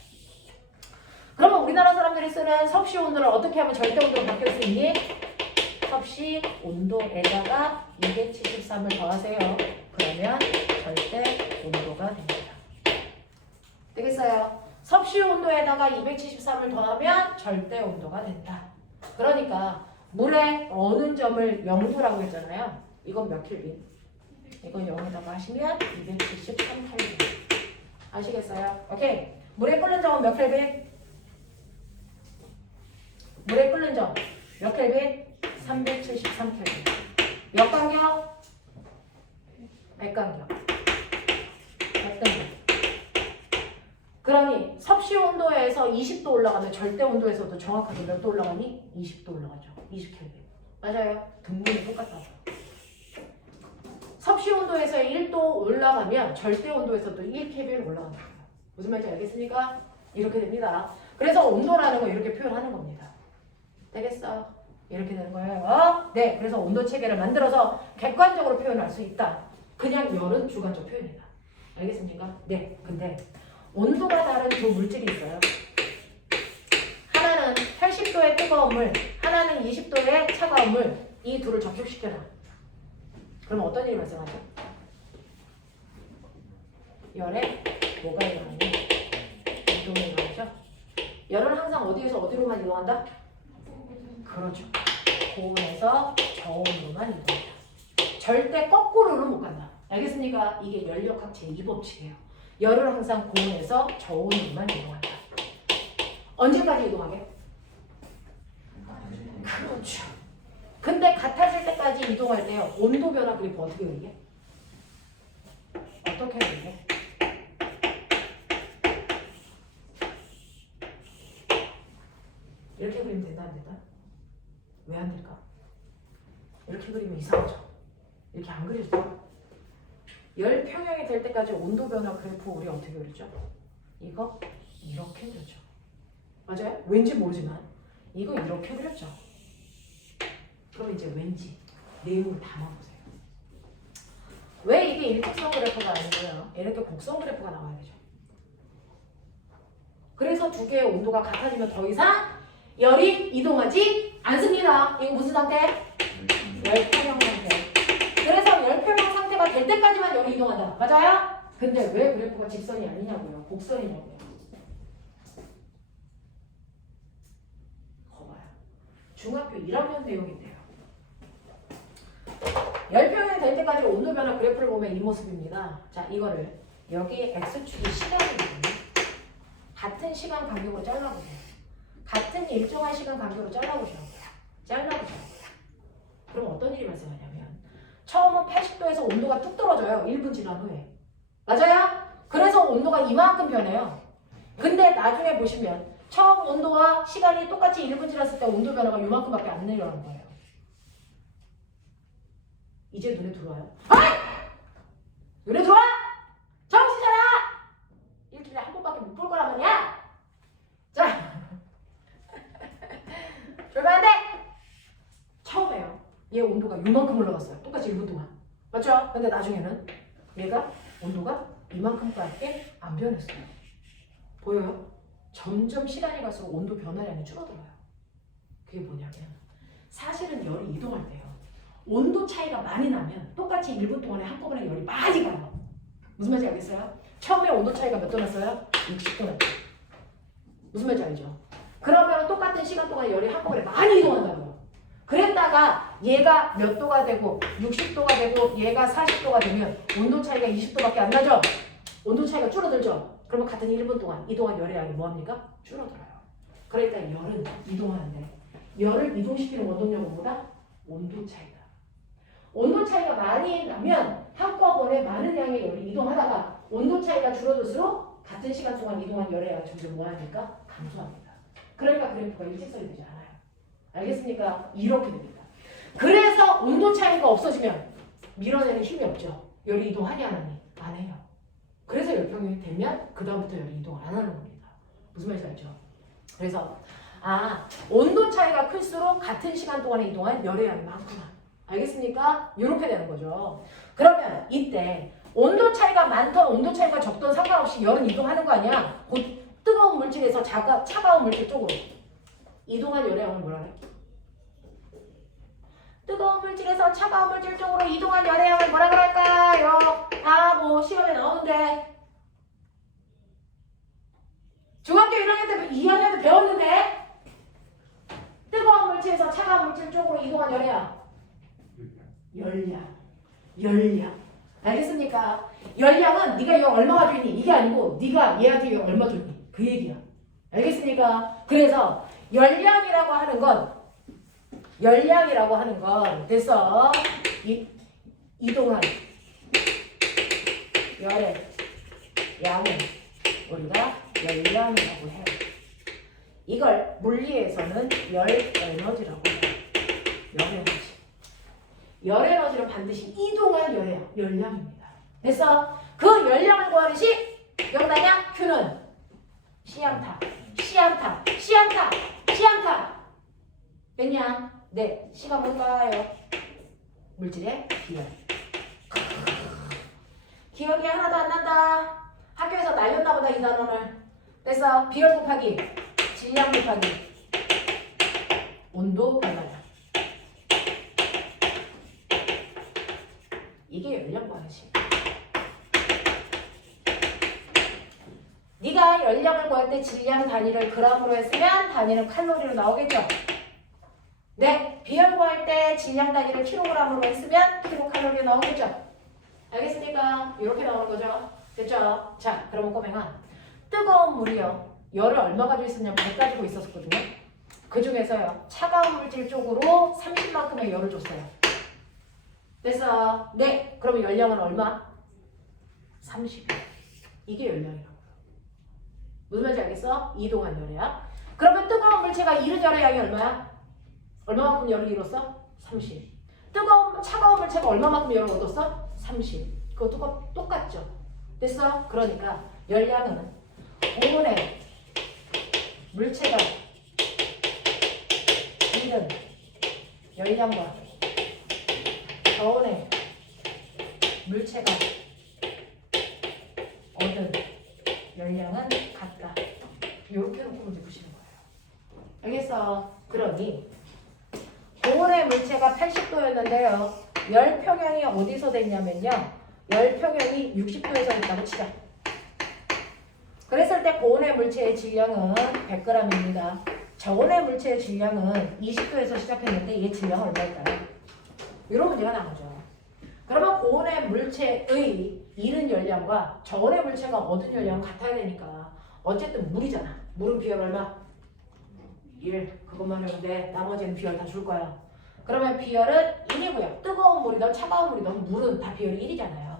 그러면 우리나라 사람들이 쓰는 섭씨 온도를 어떻게 하면 절대 온도로 바뀔 수 있니? 섭씨 온도에다가 273을 더하세요. 그러면 절대 온도가 됩니다. 되겠어요? 섭씨 온도에다가 273을 더하면 절대 온도가 된다. 그러니까 물의 어느 점을 0도라고 했잖아요. 이건 몇 켈빈? 이건 0에다가 하시면 273 켈빈. 아시겠어요? 오케이. 물에 끓는 점은 몇 켈빈? 물에 끓는 점 몇 켈빈? 373 켈빈. 몇 간격? 100 간격. 100 간격. 그러니 섭씨 온도에서 20도 올라가면 절대 온도에서도 정확하게 몇 도 올라가니? 20도 올라가죠. 20켈빈. 맞아요. 등분이 똑같아요. 섭씨 온도에서 1도 올라가면 절대 온도에서도 1켈빈 올라간다. 무슨 말인지 알겠습니까? 이렇게 됩니다. 그래서 온도라는 거 이렇게 표현하는 겁니다. 되겠어? 이렇게 되는 거예요. 네, 그래서 온도 체계를 만들어서 객관적으로 표현할 수 있다. 그냥 열은 주관적 표현이다. 알겠습니까? 네, 근데 온도가 다른 두 물질이 있어요. 하나는 80도의 뜨거운 물, 하나는 20도의 차가운 물. 이 둘을 접촉시켜라. 그럼 어떤 일이 발생하죠? 열에 뭐가 일어나니? 이동이 일어나죠? 열은 항상 어디에서 어디로만 이동한다? 그렇죠. 고온에서 저온으로만 이동한다. 절대 거꾸로는 못 간다. 알겠습니까? 이게 열역학 제2법칙이에요. 열은 항상 고온에서 저온으로만 이동한다. 언제까지 이동하게? 그렇죠. 근데 같아질 때까지 이동할 때요. 온도 변화 그래프 어떻게 그리게? 어떻게 그리게? 이렇게 그리면 된다 안 된다? 왜 안 될까? 이렇게 그리면 이상하죠. 이렇게 안 그려져. 열 평형이 될 때까지 온도 변화 그래프 우리 어떻게 그리죠? 이거 이렇게 그렸죠. 맞아요? 왠지 모르지만 이거 이렇게 그렸죠. 그럼 이제 왠지 내용을 담아보세요. 왜 이게 일직선 그래프가 아니고요? 이렇게 곡선 그래프가 나와야 되죠. 그래서 두 개의 온도가 같아지면 더 이상 열이 이동하지 않습니다. 이거 무슨 상태? 열평형 상태. 그래서 열평형 상태가 될 때까지만 열이 이동한다. 맞아요? 근데 왜 그래프가 직선이 아니냐고요? 곡선이냐고요? 거봐요. 중학교 1학년 내용인데요. 열평형이 될 때까지 온도 변화 그래프를 보면 이 모습입니다. 자, 이거를 여기 x축이 시간이거든요. 같은 시간 간격으로 잘라보세요. 같은 일정한 시간 간격으로 잘라보셔야 돼요. 그럼 어떤 일이 발생하냐면 처음은 80도에서 온도가 뚝 떨어져요. 1분 지난 후에. 맞아요? 그래서 온도가 이만큼 변해요. 근데 나중에 보시면 처음 온도와 시간이 똑같이 1분 지났을 때 온도 변화가 이만큼밖에 안 내려가는 거예요. 이제 눈에 들어와요. 아이! 눈에 들어와? 정신 차려! 일주일에 한 번밖에 못 볼 거란 말이야. 자, 출발한대. 처음에요. 얘 온도가 이만큼 올라갔어요. 똑같이 1분 동안. 맞죠? 근데 나중에는 얘가 온도가 이만큼밖에 안 변했어요. 보여요? 점점 시간이 갈수록 온도 변화량이 줄어들어요. 그게 뭐냐면 사실은 열이 이동할 때요. 온도 차이가 많이 나면 똑같이 1분 동안에 한꺼번에 열이 많이 가요. 무슨 말인지 알겠어요? 처음에 온도 차이가 몇 도 났어요? 60도 났죠. 무슨 말인지 알죠? 그러면 똑같은 시간 동안 열이 한꺼번에 많이 이동한다고요. 그랬다가 얘가 몇 도가 되고 60도가 되고 얘가 40도가 되면 온도 차이가 20도밖에 안 나죠? 온도 차이가 줄어들죠? 그러면 같은 1분 동안 이동한 열의 양이 뭐합니까? 줄어들어요. 그러니까 열은 이동하는데 열을 이동시키는 원동력은 뭐다? 온도 차이다. 온도 차이가 많이 나면 한꺼번에 많은 양의 열이 이동하다가 온도 차이가 줄어들수록 같은 시간 동안 이동한 열의 양이 점점 뭐하니까? 감소합니다. 그러니까 그래프가 일직선이 되지 않아요. 알겠습니까? 이렇게 됩니다. 그래서 온도 차이가 없어지면 밀어내는 힘이 없죠. 열이 이동하니 안 하니? 안 해요. 그래서 열평형이 되면 그 다음부터 열이 이동을 안 하는 겁니다. 무슨 말인지 알죠? 그래서 온도 차이가 클수록 같은 시간 동안에 이동한 열의 양이 많구나. 알겠습니까? 이렇게 되는 거죠. 그러면 이때 온도 차이가 많던 온도 차이가 적던 상관없이 열은 이동하는 거 아니야? 곧 뜨거운 물질에서 차가운 물질 쪽으로 이동한 열의 양을 뭐라 그래? 뜨거운 물질에서 차가운 물질 쪽으로 이동한 열의 양을 뭐라 그럴까요? 다 뭐 시험에 나오는데 쪽으로 이동한 열이야. 그냥 열량. 알겠습니까? 열량은 네가 이거 얼마 가지고 있니? 이게 아니고 네가 얘한테 이거 얼마 줬니? 그 얘기야. 알겠습니까? 그래서 열량이라고 하는 건 됐어. 이동한 열의 양을 우리가 열량이라고 해요. 이걸 물리에서는 열 에너지라고 해요. 열 에너지. 열 에너지는 반드시 이동한 열량입니다. 됐어? 그 열량을 구하는 식 기억나냐? Q는 시암타. 됐냐? 네, C가 뭘까요? 물질의 비열. 기억이 하나도 안 난다. 학교에서 날렸나 보다 이 단원을. 됐어? 비열 곱하기 질량 곱하기 온도 변화량. 이게 열량 구하식. 네가 열량을 구할 때 질량 단위를 g으로 했으면 단위는 칼로리로 나오겠죠? 네, 비열 구할 때 질량 단위를 킬로그램으로 했으면 킬로칼로리로 나오겠죠? 알겠습니까? 이렇게 나오는 거죠? 됐죠? 자, 그러면 꼬맹아, 뜨거운 물이요. 열을 얼마 가지고 있었냐면 100 가지고 있었거든요. 그 중에서요, 차가운 물질 쪽으로 30만큼의 열을 줬어요. 됐어? 네, 그러면 열량은 얼마? 30. 이게 열량이라고요. 무슨 말인지 알겠어? 이동한 열이야. 그러면 뜨거운 물체가 이른 열의 양이 얼마야? 얼마만큼 열을 잃었어? 30. 차가운 물체가 얼마만큼 열을 얻었어? 30. 그거 똑같죠? 됐어? 그러니까 열량은 오온의 물체가 잃은 열량과 저온의 물체가 얻은 열량은 같다. 이렇게 놓고 문제 푸시는 거예요. 알겠어? 그러니 고온의 물체가 80도였는데요. 열 평형이 어디서 됐냐면요. 열 평형이 60도에서 됐다고 치자. 그랬을 때 고온의 물체의 질량은 100g입니다. 저온의 물체의 질량은 20도에서 시작했는데 얘 질량 얼마일까요? 이런 문제가 나오죠. 그러면 고온의 물체의 잃은 열량과 저온의 물체가 얻은 열량은 같아야 되니까 어쨌든 물이잖아. 물은 비열 얼마? 1. 그것만 하는데 나머지는 비열 다 줄 거야. 그러면 비열은 1이고요. 뜨거운 물이든 차가운 물이든 물은 다 비열이 1이잖아요.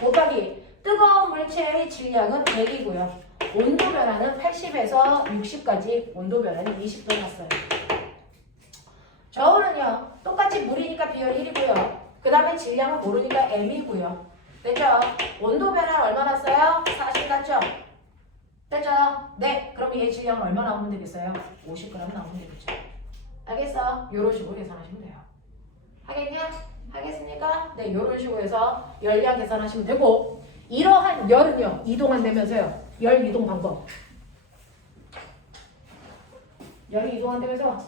곱하기 뜨거운 물체의 질량은 100이고요. 온도 변화는 80에서 60까지 온도 변화는 20도 났어요. 저온은요. 똑같이 물이니까 비열 1이고요. 그 다음에 질량은 모르니까 M이고요. 됐죠? 온도 변화 얼마 났어요? 40 났죠? 됐죠? 네. 그럼 얘 질량은 얼마 나오면 되겠어요? 50g 나오면 되겠죠? 알겠어? 이런 식으로 계산하시면 돼요. 하겠냐? 하겠습니까? 네. 이런 식으로 해서 열량 계산하시면 되고 이러한 열은요. 이동한다면서요. 열 이동 방법. 열이 이동한다면서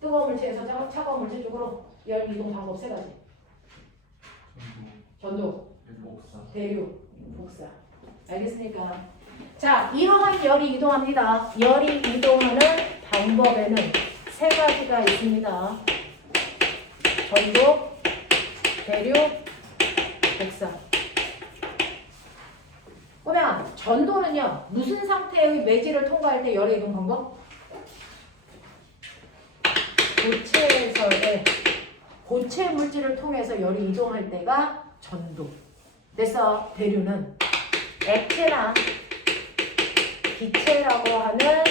뜨거운 물체에서 차가운 물체 쪽으로 열 이동 방법 3가지. 전도, 대륙, 복사. 알겠습니까? 자, 이러한 열이 이동합니다. 열이 이동하는 방법에는 3가지가 있습니다. 전도, 대륙, 복사. 그러면 전도는요. 무슨 상태의 매질을 통과할 때 열의 이동 방법? 고체에서의 고체 물질을 통해서 열이 이동할 때가 전도. 그래서 대류는 액체나 기체라고 하는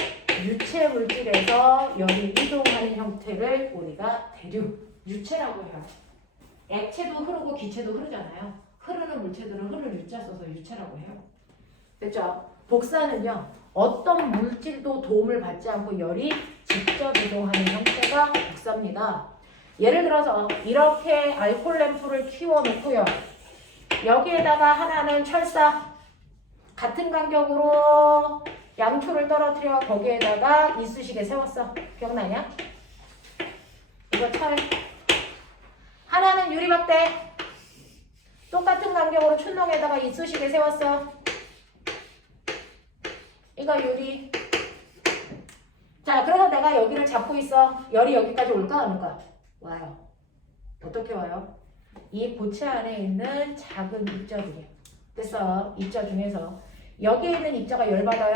유체 물질에서 열이 이동하는 형태를 우리가 대류, 유체라고 해요. 액체도 흐르고 기체도 흐르잖아요. 흐르는 물체들은 흐를 유자 써서 유체라고 해요. 됐죠? 복사는요. 어떤 물질도 도움을 받지 않고 열이 직접 이동하는 형태가 복사입니다. 예를 들어서 이렇게 알코올 램프를 키워놓고요. 여기에다가 하나는 철사 같은 간격으로 양초를 떨어뜨려 거기에다가 이쑤시개 세웠어. 기억나냐? 이거 철. 하나는 유리박대 똑같은 간격으로 춘농에다가 이쑤시개 세웠어. 이거 유리. 자, 그래서 내가 여기를 잡고 있어. 열이 여기까지 올까 안 올까? 와요. 어떻게 와요? 이 고체 안에 있는 작은 입자들이에요. 됐어. 입자 중에서 여기에 있는 입자가 열받아요.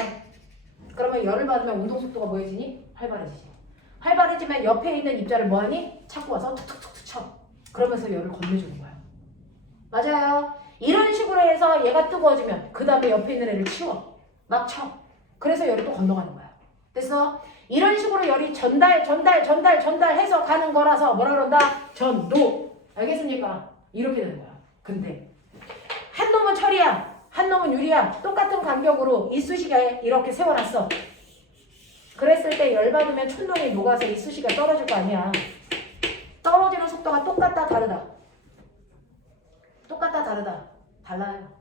그러면 열을 받으면 운동 속도가 뭐해지니? 활발해지지. 활발해지면 옆에 있는 입자를 뭐하니? 찾고 와서 툭툭툭툭 쳐. 그러면서 열을 건네주는 거야. 맞아요. 이런 식으로 해서 얘가 뜨거워지면 그 다음에 옆에 있는 애를 치워. 막 쳐. 그래서 열이 또 건너가는 거야. 됐어? 이런 식으로 열이 전달해서 가는 거라서 뭐라 그런다? 전도. 알겠습니까? 이렇게 되는 거야. 근데 한 놈은 철이야. 한 놈은 유리야. 똑같은 간격으로 이쑤시개에 이렇게 세워놨어. 그랬을 때 열받으면 촌놈이 녹아서 이쑤시개가 떨어질 거 아니야. 떨어지는 속도가 똑같다 다르다. 똑같다 다르다. 달라요.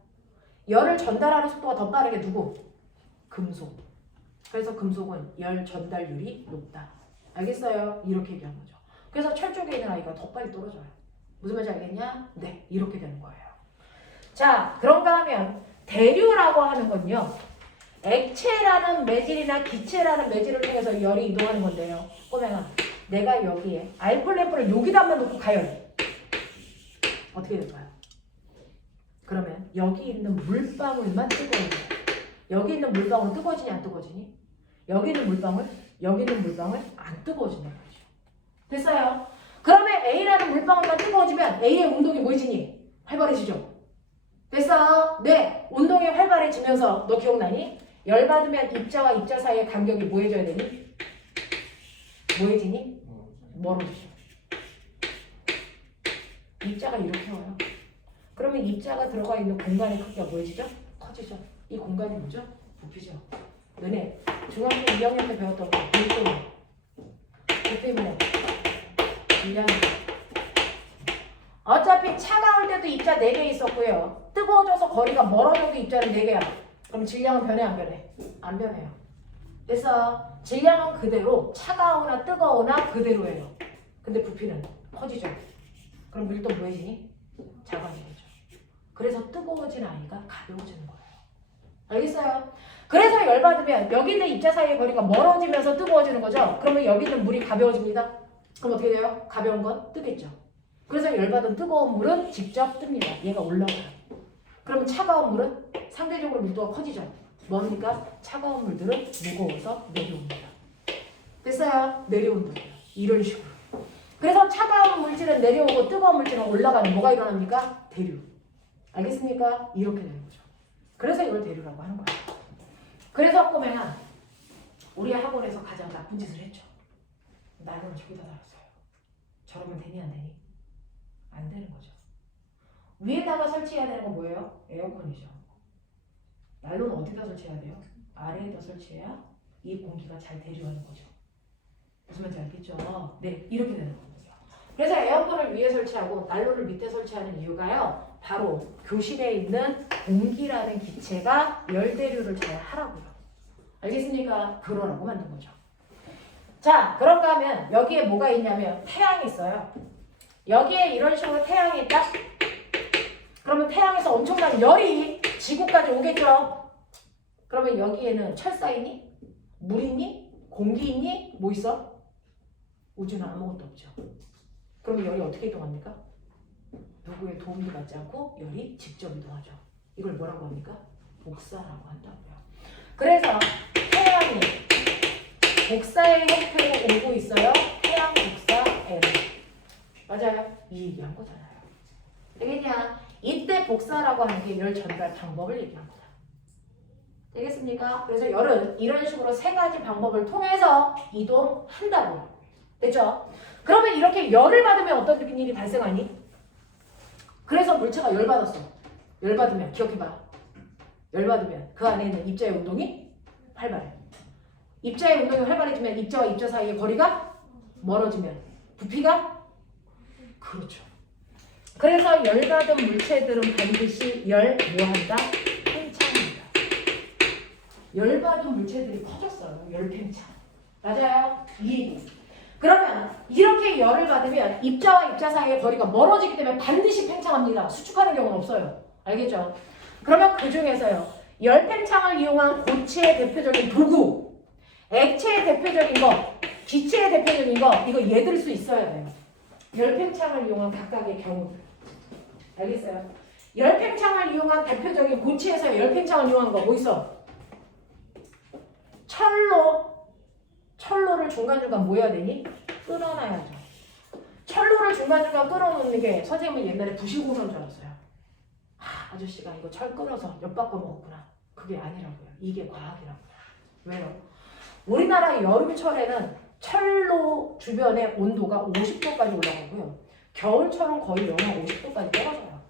열을 전달하는 속도가 더 빠르게 누구? 금속. 그래서 금속은 열 전달률이 높다. 알겠어요? 이렇게 얘기한 거죠. 그래서 철 쪽에 있는 아이가 더 빨리 떨어져요. 무슨 말인지 알겠냐? 네, 이렇게 되는 거예요. 자, 그런가 하면 대류라고 하는 건요. 액체라는 매질이나 기체라는 매질을 통해서 열이 이동하는 건데요. 꼬맹아, 내가 여기에 알코올 램프를 여기다만 놓고 가열. 어떻게 될까요? 그러면 여기 있는 물방울만 뜨거워져요. 여기 있는 물방울 뜨거워지니 안 뜨거워지니? 여기 있는 물방울 안 뜨거워진다는 거죠. 됐어요? 그러면 A라는 물방울만 뜨거워지면 A의 운동이 뭐해지니? 활발해지죠? 됐어? 네. 운동이 활발해지면서 너 기억나니? 열받으면 입자와 입자 사이의 간격이 뭐해져야 되니? 뭐해지니? 멀어지죠. 입자가 이렇게 와요. 그러면 입자가 들어가 있는 공간의 크기가 뭐해지죠? 커지죠. 이 공간이 뭐죠? 부피죠. 너네 중학교 2학년 때 배웠던 거 부피면 질량. 어차피 차가울 때도 입자 4개 있었고요. 뜨거워져서 거리가 멀어져도 입자는 4개야. 그럼 질량은 변해 안 변해? 안 변해요. 그래서 질량은 그대로 차가우나 뜨거우나 그대로예요. 근데 부피는 커지죠. 그럼 밀도 뭐해지니? 작아지죠. 그래서 뜨거워진 아이가 가벼워지는 거예요. 알겠어요? 그래서 열받으면 여기 있는 입자 사이의 거리가 멀어지면서 뜨거워지는 거죠. 그러면 여기 있는 물이 가벼워집니다. 그럼 어떻게 돼요? 가벼운 건 뜨겠죠. 그래서 열받은 뜨거운 물은 직접 뜹니다. 얘가 올라가요. 그럼 차가운 물은 상대적으로 밀도가 커지죠. 뭡니까? 차가운 물들은 무거워서 내려옵니다. 됐어요? 내려온다. 이런 식으로. 그래서 차가운 물질은 내려오고 뜨거운 물질은 올라가는 뭐가 일어납니까? 대류. 알겠습니까? 이렇게 되는 거죠. 그래서 이걸 대류라고 하는 거예요. 그래서 꼬맹아, 우리 학원에서 가장 나쁜 짓을 했죠. 난로를 저기다 달았어요. 저러면 되니 안 되니? 안 되는 거죠. 위에다가 설치해야 되는 건 뭐예요? 에어컨이죠. 난로는 어디다 설치해야 돼요? 아래에다 설치해야 이 공기가 잘 대류하는 거죠. 무슨 말인지 알겠죠? 네, 이렇게 되는 거예요. 그래서 에어컨을 위에 설치하고 난로를 밑에 설치하는 이유가요. 바로 교실에 있는 공기라는 기체가 열대류를 잘 하라고요. 알겠습니까? 그러라고 만든 거죠. 자, 그런가 하면 여기에 뭐가 있냐면 태양이 있어요. 여기에 이런 식으로 태양이 있다? 그러면 태양에서 엄청난 열이 지구까지 오겠죠? 그러면 여기에는 철사 있니? 물 있니? 공기 있니? 뭐 있어? 우주는 아무것도 없죠. 그러면 열이 어떻게 이동합니까? 누구의 도움도 받지 않고 열이 직접 이동하죠. 이걸 뭐라고 합니까? 복사라고 한다고요. 그래서 태양이 복사의 형태로 오고 있어요. 태양 복사 M. 맞아요. 이 얘기한 거잖아요. 되겠냐? 이때 복사라고 하는 게 열 전달 방법을 얘기한 거다. 되겠습니까? 그래서 열은 이런 식으로 3가지 방법을 통해서 이동한다고요. 됐죠? 그러면 이렇게 열을 받으면 어떤 일이 발생하니? 그래서 물체가 열받았어. 열받으면 기억해봐. 열받으면 그 안에 있는 입자의 운동이 활발해. 입자의 운동이 활발해지면 입자와 입자 사이의 거리가 멀어지면 부피가 그렇죠. 그래서 열받은 물체들은 반드시 뭐한다? 팽창합니다. 열받은 물체들이 커졌어요. 열팽창. 맞아요? 이 얘기. 그러면 이렇게 열을 받으면 입자와 입자 사이의 거리가 멀어지기 때문에 반드시 팽창합니다. 수축하는 경우는 없어요. 알겠죠? 그러면 그 중에서요. 열팽창을 이용한 고체의 대표적인 도구, 액체의 대표적인 거, 기체의 대표적인 거, 이거 얘들 수 있어야 돼요. 열팽창을 이용한 각각의 경우들. 알겠어요? 열팽창을 이용한 대표적인 고치에서 열팽창을 이용한 거 뭐 있어? 철로를 중간중간 뭐 해야 되니? 끊어놔야죠. 철로를 중간중간 끊어놓는 게 선생님은 옛날에 부실공사인 줄 알았어요. 아저씨가 이거 철 끊어서 엿바꿔 먹었구나. 그게 아니라고요. 이게 과학이라고요. 왜요? 우리나라 여름철에는 철로 주변의 온도가 50도까지 올라가고요. 겨울철은 거의 영하 50도까지 떨어져요.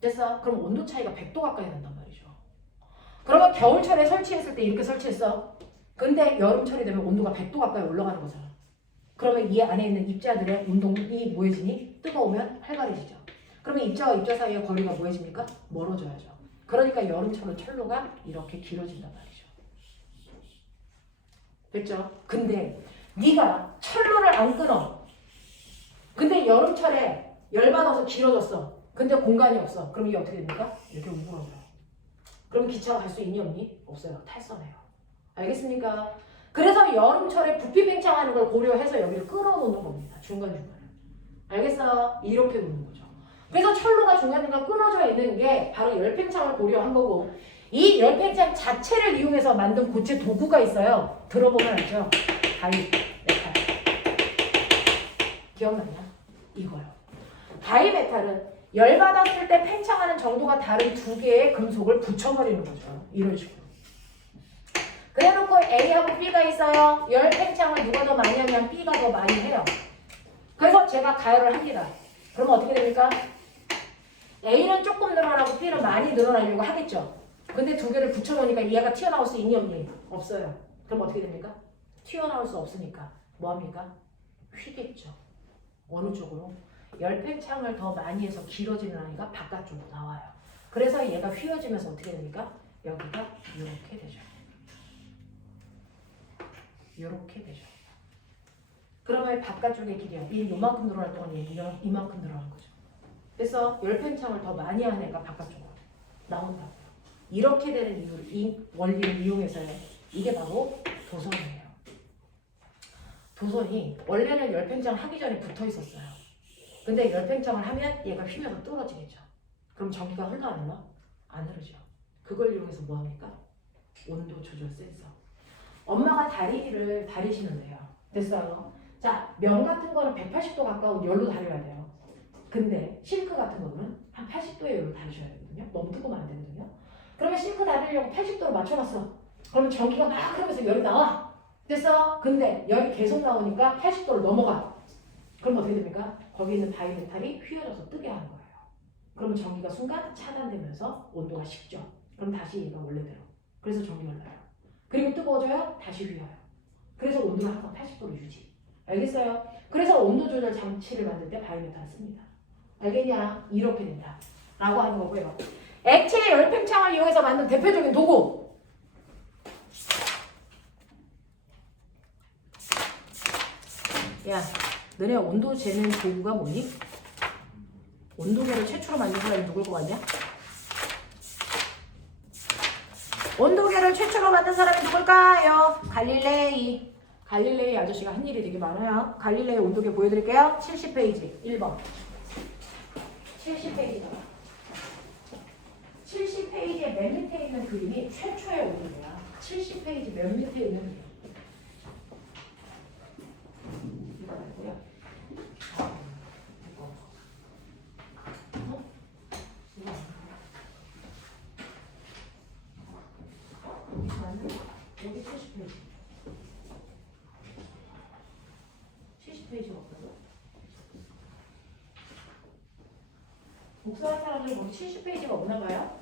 됐어? 그럼 온도 차이가 100도 가까이 난단 말이죠. 그러면 겨울철에 설치했을 때 이렇게 설치했어. 근데 여름철이 되면 온도가 100도 가까이 올라가는 거잖아. 그러면 이 안에 있는 입자들의 운동이 뭐해지니? 뜨거우면 활발해지죠. 그러면 입자와 입자 사이의 거리가 뭐해집니까? 멀어져야죠. 그러니까 여름철은 철로가 이렇게 길어진단 말이죠. 됐죠? 근데 네가 철로를 안 끊어. 근데 여름철에 열받아서 길어졌어. 근데 공간이 없어. 그럼 이게 어떻게 됩니까? 이렇게 우그러져요. 그럼 기차가 갈 수 있니 없니? 없어요. 탈선해요. 알겠습니까? 그래서 여름철에 부피 팽창하는 걸 고려해서 여기를 끌어놓는 겁니다. 중간중간에. 알겠어? 이렇게 놓는 거죠. 그래서 철로가 중간중간 끊어져 있는 게 바로 열팽창을 고려한 거고, 이 열팽창 자체를 이용해서 만든 고체 도구가 있어요. 들어보면 알죠? 바이메탈. 기억나냐? 이거요. 바이메탈은 열받았을 때 팽창하는 정도가 다른 두 개의 금속을 붙여버리는 거죠. 이런 식으로. 그래놓고 A하고 B가 있어요. 열 팽창을 누가 더 많이 하면 B가 더 많이 해요. 그래서 제가 가열을 합니다. 그러면 어떻게 됩니까? A는 조금 늘어나고 B는 많이 늘어나려고 하겠죠. 근데 두 개를 붙여놓으니까 얘가 튀어나올 수 있니 없니? 없어요. 그럼 어떻게 됩니까? 튀어나올 수 없으니까 뭐합니까? 휘겠죠. 어느 쪽으로? 열팽창을 더 많이 해서 길어지는 아이가 바깥쪽으로 나와요. 그래서 얘가 휘어지면서 어떻게 됩니까? 여기가 이렇게 되죠. 이렇게 되죠. 그러면 바깥쪽의 길이야. 이 요만큼 늘어날 동안 얘는 이만큼 늘어나는 거죠. 그래서 열팽창을 더 많이 하는 애가 바깥쪽으로 나온다고요. 이렇게 되는 이유를 이 원리를 이용해서요. 이게 바로 도선이에요. 도선이 원래는 열팽창 하기 전에 붙어 있었어요. 근데 열팽창을 하면 얘가 휘면서 떨어지겠죠. 그럼 전기가 흘러 안 흘러? 안 흐르죠. 그걸 이용해서 뭐 합니까? 온도 조절 센서. 엄마가 다리를 다리시면 돼요. 됐어요? 자, 면 같은 거는 180도 가까운 열로 다려야 돼요. 근데 싱크 같은 거는 한 80도의 열로 다리셔야 되거든요. 너무 뜨거우면 안 되거든요. 그러면 싱크 다리려고 80도로 맞춰놨어. 그러면 전기가 막 흐르면서 열이 나와. 됐어? 근데 열이 계속 나오니까 80도를 넘어가. 그럼 어떻게 됩니까? 거기 있는 바이메탈이 휘어져서 뜨게 하는 거예요. 그러면 전기가 순간 차단되면서 온도가 식죠. 그럼 다시 얘가 원래대로. 그래서 전기가 흘러요. 그리고 뜨거워져요? 다시 휘어요. 그래서 온도가 항상 80도로 유지. 알겠어요? 그래서 온도 조절 장치를 만들 때 바이메탈을 씁니다. 알겠냐? 이렇게 된다. 라고 하는 거고요. 액체의 열팽창을 이용해서 만든 대표적인 도구. 야, 너네 온도 재는 도구가 뭐니? 온도계를 최초로 만든 사람이 누굴 것 같냐? 온도계를 최초로 만든 사람이 누굴까요? 갈릴레이. 갈릴레이 아저씨가 한 일이 되게 많아요. 갈릴레이 온도계 보여드릴게요. 70페이지 1번. 70페이지다. 70페이지의 맨 밑에 있는 그림이 최초의 온도계야. 70페이지 맨 밑에 있는 그림. 이거 말고요. 여기 70페이지. 70페이지가 없다고? 복사한 사람들 거기 70페이지가 없나 봐요?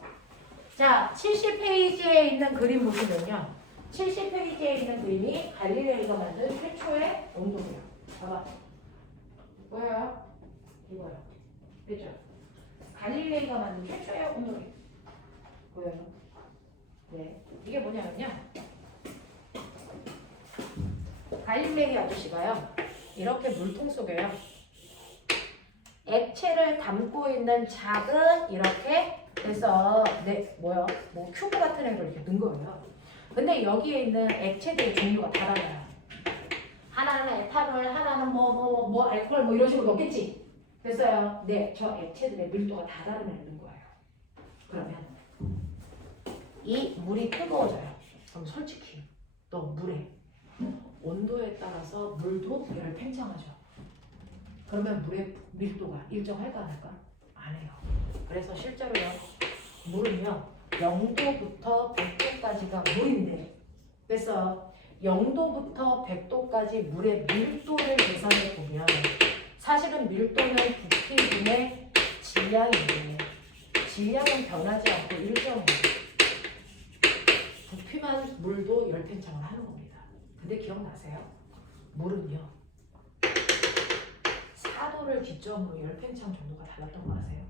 자, 70페이지에 있는 그림 보시면요. 70페이지에 있는 그림이 갈릴레이가 만든 최초의 온도계예요. 봐봐. 보여요? 이거요. 그죠? 갈릴레이가 만든 최초의 온도계. 보여요? 네. 이게 뭐냐면요. 갈릴레이 아저씨가요. 이렇게 물통 속에요. 액체를 담고 있는 작은 이렇게 해서 뭐 큐브 같은 애를 이렇게 넣은 거예요. 근데 여기에 있는 액체들의 종류가 다 달라요. 하나는 에탄올, 하나는 뭐 알코올 뭐 이런 식으로 넣겠지. 됐어요. 네, 저 액체들의 밀도가 다 다르다는 거예요. 그러면 이 물이 뜨거워져요. 그럼 솔직히 또 물에 온도에 따라서 물도 열을 팽창하죠. 그러면 물의 밀도가 일정할까 안 할까? 안 해요. 그래서 실제로요. 물은요. 0도부터 100도까지가 물인데 됐어. 0도부터 100도까지 물의 밀도를 계산해 보면 사실은 밀도는 부피분의 질량인데 질량은 변하지 않고 일정해요. 부피만 물도 열팽창을 하는 겁니다. 근데 기억나세요? 물은요. 4도를 기점으로 열팽창 정도가 달랐던 거 아세요?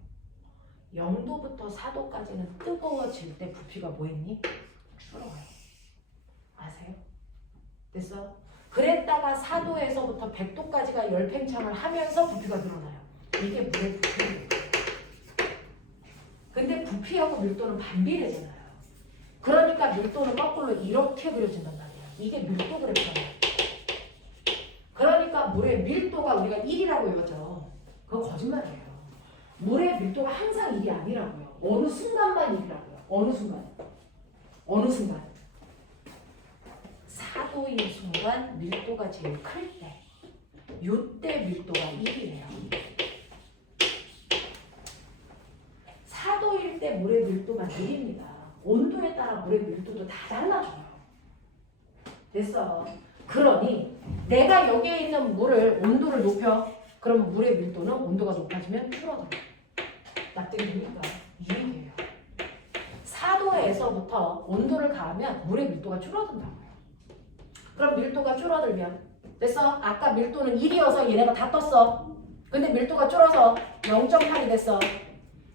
0도부터 4도까지는 뜨거워질 때 부피가 뭐했니? 줄어요. 아세요? 됐어? 그랬다가 4도에서부터 100도까지가 열팽창을 하면서 부피가 늘어나요. 이게 물의 부피예요. 근데 부피하고 밀도는 반비례잖아요. 그러니까 밀도는 거꾸로 이렇게 그려진단 말이야. 이게 밀도 그래프잖아요. 그러니까 물의 밀도가 우리가 1이라고 외웠죠. 그건 거짓말이에요. 물의 밀도가 항상 1이 아니라고요. 어느 순간만 1이라고요. 어느 순간. 어느 순간. 4도인 순간 밀도가 제일 클 때. 요때 밀도가 1이에요. 4도일 때 물의 밀도가 1입니다. 온도에 따라 물의 밀도도 다 달라져요. 됐어. 그러니 내가 여기에 있는 물을 온도를 높여. 그러면 물의 밀도는 온도가 높아지면 줄어들어요. 납득이 됩니까? 이 얘기예요. 4도에서부터 온도를 가하면 물의 밀도가 줄어든다고요. 그럼 밀도가 줄어들면 됐어? 아까 밀도는 1이어서 얘네가 다 떴어. 근데 밀도가 줄어서 0.8이 됐어.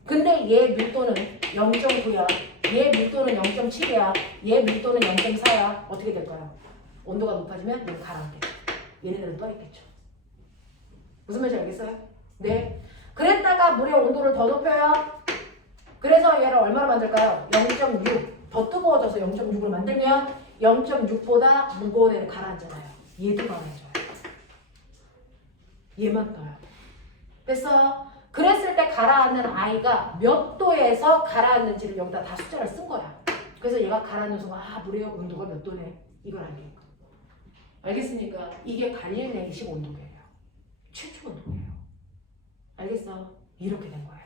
근데 얘 밀도는 0.9야. 얘 밀도는 0.7이야. 얘 밀도는 0.4야. 어떻게 될 거야? 온도가 높아지면 얘 가라앉겠죠. 얘네들은 떠있겠죠. 무슨 말인지 알겠어요? 네. 그랬다가 물의 온도를 더 높여요. 그래서 얘를 얼마로 만들까요? 0.6. 더 뜨거워져서 0.6으로 만들면 0.6보다 무거운 애를 가라앉잖아요. 얘도 가라앉아요. 얘만 떠요. 됐어? 그랬을 때 가라앉는 아이가 몇 도에서 가라앉는지를 여기다 다 숫자를 쓴 거야. 그래서 얘가 가라앉는 순간 물의 온도가 몇 도네. 이걸 알겠고. 알겠습니까? 이게 갈릴레이식 온도계예요. 최초 온도계예요. 알겠어? 이렇게 된 거예요.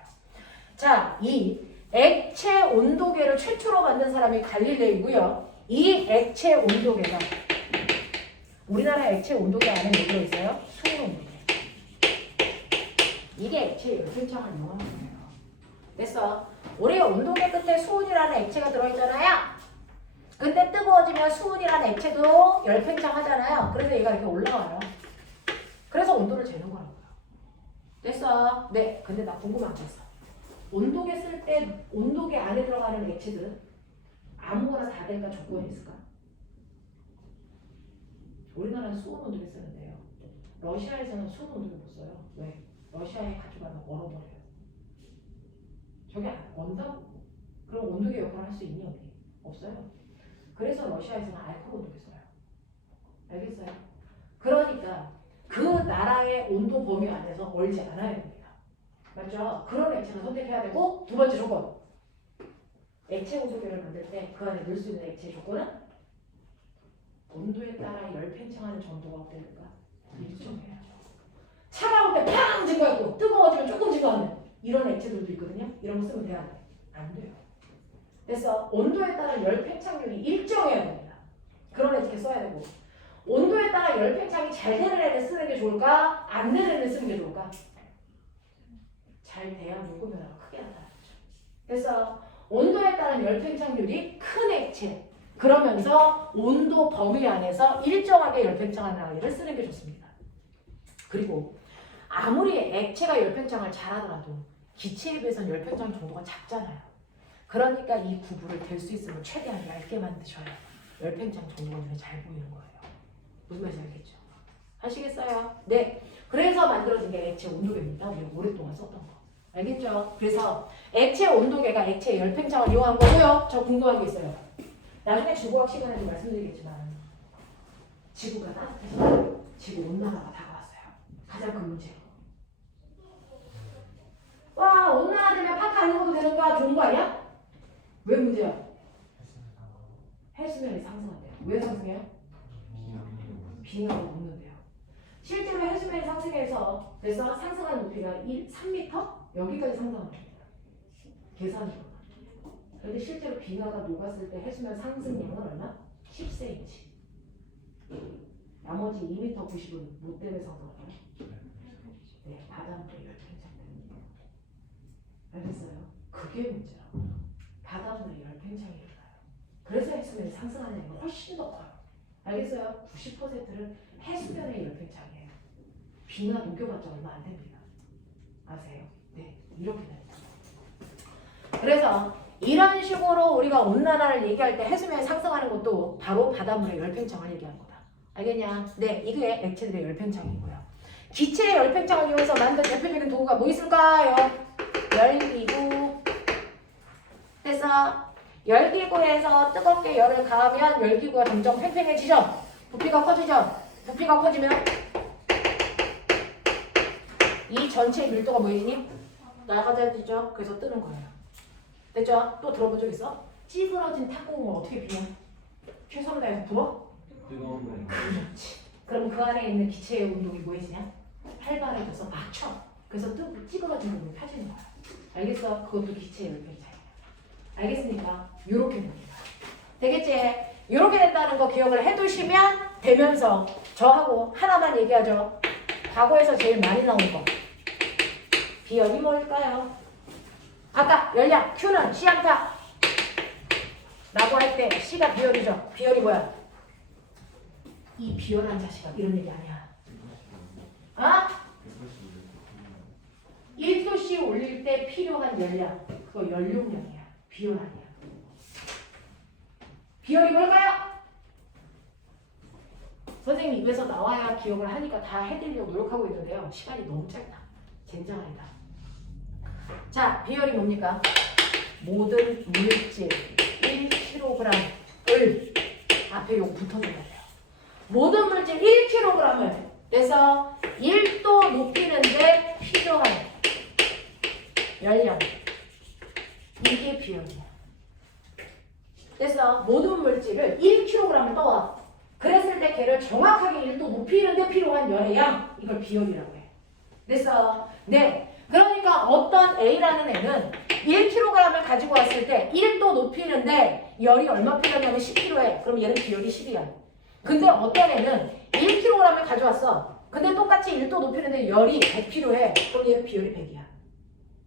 자, 이 액체 온도계를 최초로 만든 사람이 갈릴레이고요. 이 액체 온도계가 우리나라 액체 온도계 안에 뭐 들어있어요? 수온 온도계. 이게 액체 열팽창을 이용하는 거예요. 됐어? 우리 온도계 끝에 수온이라는 액체가 들어있잖아요. 근데 뜨거워지면 수온이라는 액체도 열팽창 하잖아요. 그래서 얘가 이렇게 올라와요. 그래서 온도를 재는 거라고요. 됐어? 네. 근데 나 궁금한 게 있어. 온도계 쓸 때 온도계 안에 들어가는 액체들은 아무거나 다 되니까 조건이 있을까? 우리나라는 수온 온도계 쓰는데요. 러시아에서는 수온 온도계 못 써요. 왜? 러시아에 가져가면 얼어버려요. 저게 언다고? 그럼 온도계 역할을 할 수 있니 없니? 없어요. 그래서 러시아에서는 알코올 온도계 써요. 알겠어요? 그러니까 그 나라의 온도 범위 안에서 얼지 않아야 됩니다. 맞죠? 그런 액체를 선택해야 되고 두 번째 조건. 액체 온도계를 만들 때 그 안에 넣을 수 있는 액체 조건은 온도에 따라 열팽창하는 정도가 어떻게 될까? 일정해야죠. 차가울 때 팡 증가하고 뜨거워지면 조금 증가하는 이런 액체들도 있거든요. 이런 거 쓰면 돼야 돼? 안 돼요. 그래서 온도에 따라 열팽창률이 일정해야 됩니다. 그런 액체 써야 되고 온도에 따라 열팽창이 잘 되는 애를 쓰는 게 좋을까? 안 되는 애를 쓰는 게 좋을까? 잘 돼야 요구 변화가 크게 나타나죠. 그래서 온도에 따른 열팽창률이 큰 액체 그러면서 온도 범위 안에서 일정하게 열팽창하는 아이를 쓰는 게 좋습니다. 그리고 아무리 액체가 열팽창을 잘하더라도 기체에 비해서는 열팽창 정도가 작잖아요. 그러니까 이 구부를 될 수 있으면 최대한 얇게 만드셔야 열팽창 정도가 눈에 잘 보이는 거예요. 무슨 말인지 알겠죠? 하시겠어요? 네. 그래서 만들어진 게 액체 온도계입니다. 우리가 오랫동안 썼던 거. 알겠죠? 그래서 액체 온도계가 액체 열팽창을 이용한 거고요. 저 궁금한 게 있어요. 나중에 주고학 시간에도 말씀드리겠지만 지구가 따뜻해져. 지구 온난화가 다가왔어요. 가장 큰 문제. 와, 온난화 되면 파카 안 입어도 되는 거야? 좋은 거 아니야? 왜 문제야? 해수면이 상승한대요. 왜 상승해요? 빙하가 녹는데요. 실제로 해수면이 상승해서 그래서 상승한 높이가 3m? 여기까지 상승합니다. 계산으로. 그런데 실제로 빙하가 녹았을 때 해수면 상승량은 얼마? 10cm. 나머지 2m 90은 뭐 때문에 상승할까요? 네, 바닷물의 열팽창 때문에. 알겠어요? 그게 문제라고요. 바닷물의 열팽창이 일어나요. 그래서 해수면이 상승하는 게 훨씬 더 커요. 알겠어요? 90%는 해수면의 열팽창이에요. 빙하 녹여봤자 얼마 안 됩니다. 아세요? 네, 이렇게 됩니다. 그래서 이런 식으로 우리가 온난화를 얘기할 때 해수면이 상승하는 것도 바로 바닷물의 열팽창을 얘기하는 거다. 알겠냐? 네, 이게 액체들의 열팽창이고요. 기체의 열팽창을 이용해서 만든 대표적인 도구가 뭐 있을까요? 열기구. 그래서 열기구에서 뜨겁게 열을 가하면 열기구가 점점 팽팽해지죠? 부피가 커지죠? 부피가 커지면 이 전체의 밀도가 뭐이니? 나가져지죠? 그래서 뜨는 거예요. 됐죠? 또 들어본 적 있어? 찌그러진 탁구공을 어떻게 비워? 최선을 다해서 불어? 뜨거운 물. 그렇지. 그럼 그 안에 있는 기체의 운동이 뭐해지냐? 활발해져서 맞춰. 그래서 찌그러진 부분이 펴지는 거야. 알겠어? 그것도 기체의 열팽창이야. 알겠습니까? 요렇게 됩니다. 되겠지? 요렇게 된다는 거 기억을 해두시면 되면서 저하고 하나만 얘기하죠. 과거에서 제일 많이 나온 거. 비열이 뭘까요? 아까 열량, Q는 C안타 라고 할 때 C가 비열이죠. 비열이 뭐야? 이 비열한 자식아 이런 얘기 아니야. 아? 1도씨 올릴 때 필요한 열량 그거 연료량이야. 비열 아니야. 비열이 뭘까요? 선생님 입에서 나와야 기억을 하니까 다 해드리려고 노력하고 있는데요. 시간이 너무 짧다. 젠장합니다. 자, 비열이 뭡니까? 모든 물질 1kg을 앞에 요거 붙어줘야 돼요. 모든 물질 1kg을 그래서 1도 높이는데 필요한 열량 이게 비열이야. 그래서 모든 물질을 1kg을 떠와. 그랬을 때 걔를 정확하게 1도 높이는데 필요한 열의 양 이걸 비열이라고 해. 그래서 네. 그러니까 어떤 A라는 애는 1kg을 가지고 왔을 때 1도 높이는데 열이 얼마 필요하냐면 10kg에 그럼 얘는 비열이 10이야. 근데 어떤 애는 1kg을 가져왔어. 근데 똑같이 1도 높이는데 열이 100 필요해. 그럼 얘는 비열이 100이야.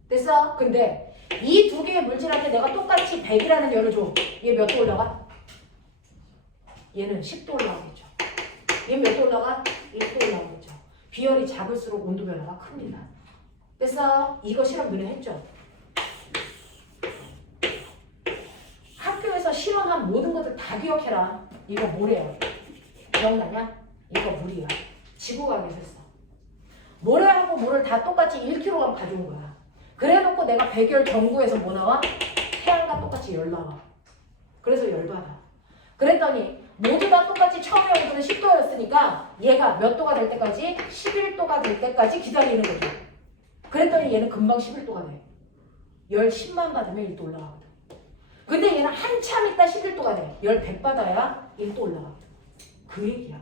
됐어? 근데 이 두 개의 물질한테 내가 똑같이 100이라는 열을 줘. 얘 몇 도 올라가? 얘는 10도 올라가겠죠. 얘는 몇 도 올라가? 1도 올라가겠죠. 비열이 작을수록 온도 변화가 큽니다. 그래서 이거 실험 너네 했죠? 학교에서 실험한 모든 것들 다 기억해라. 이거 뭐래요? 기억나냐? 이거 물이야. 지구과학에서 했어. 모래하고 물을 다 똑같이 1kg 가져온 거야. 그래놓고 내가 백열 전구에서 뭐 나와? 태양과 똑같이 열 나와. 그래서 열받아. 그랬더니 모두 다 똑같이 처음에 온도는 10도였으니까 얘가 몇 도가 될 때까지? 11도가 될 때까지 기다리는 거죠. 그랬더니 얘는 금방 11도가 돼. 열 10만 받으면 1도 올라가거든. 근데 얘는 한참 있다 11도가 돼. 열 100 받아야 1도 올라가거든. 그 얘기야.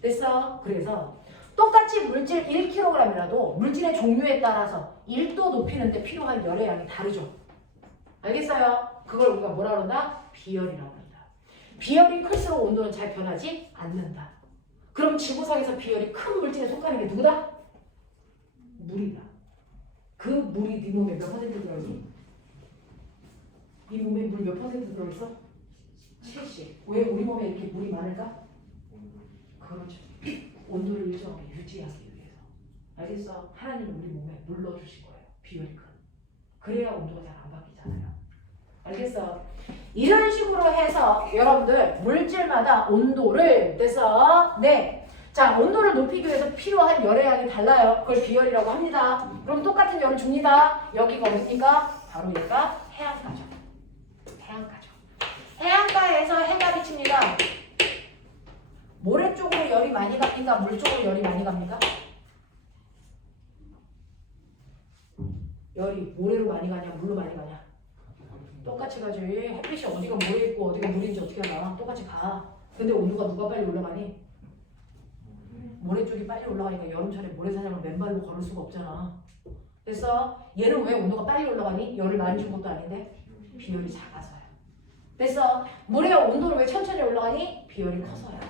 됐어? 그래서 똑같이 물질 1kg이라도 물질의 종류에 따라서 1도 높이는데 필요한 열의 양이 다르죠. 알겠어요? 그걸 우리가 뭐라 그러나? 비열이라고 한다. 비열이 클수록 온도는 잘 변하지 않는다. 그럼 지구상에서 비열이 큰 물질에 속하는 게 누구다? 물이다. 그 물이 네 몸에 몇 퍼센트 들어있니? 네 몸에 물 몇 퍼센트 들어있어? 70. 왜 우리 몸에 이렇게 물이 많을까? 그렇죠. 온도를 일정하게 유지하기 위해서. 알겠어? 하나님은 우리 몸에 물 넣어주신 거예요. 비열이 큰. 그래야 온도가 잘 안 바뀌잖아요. 알겠어? 이런 식으로 해서 여러분들 물질마다 온도를 그래서 네. 자, 온도를 높이기 위해서 필요한 열의 양이 달라요. 그걸 비열이라고 합니다. 그럼 똑같은 열을 줍니다. 여기가 어디입니까? 바로 얘가 해안가죠. 해안가죠. 해안가에서 해가 비칩니다. 모래 쪽으로 열이 많이 갑니까? 물 쪽으로 열이 많이 갑니까? 열이 모래로 많이 가냐 물로 많이 가냐? 똑같이 가지. 햇빛이 어디가 모래 있고 어디가 물인지 어떻게 알아? 똑같이 가. 근데 온도가 누가 빨리 올라가니? 모래 쪽이 빨리 올라가니까 여름철에 모래사장을 맨발로 걸을 수가 없잖아. 그래서 얘는 왜 온도가 빨리 올라가니? 열을 많이 준 것도 아닌데 비열이 작아서요. 그래서 모래의 온도는 왜 천천히 올라가니? 비열이 커서요.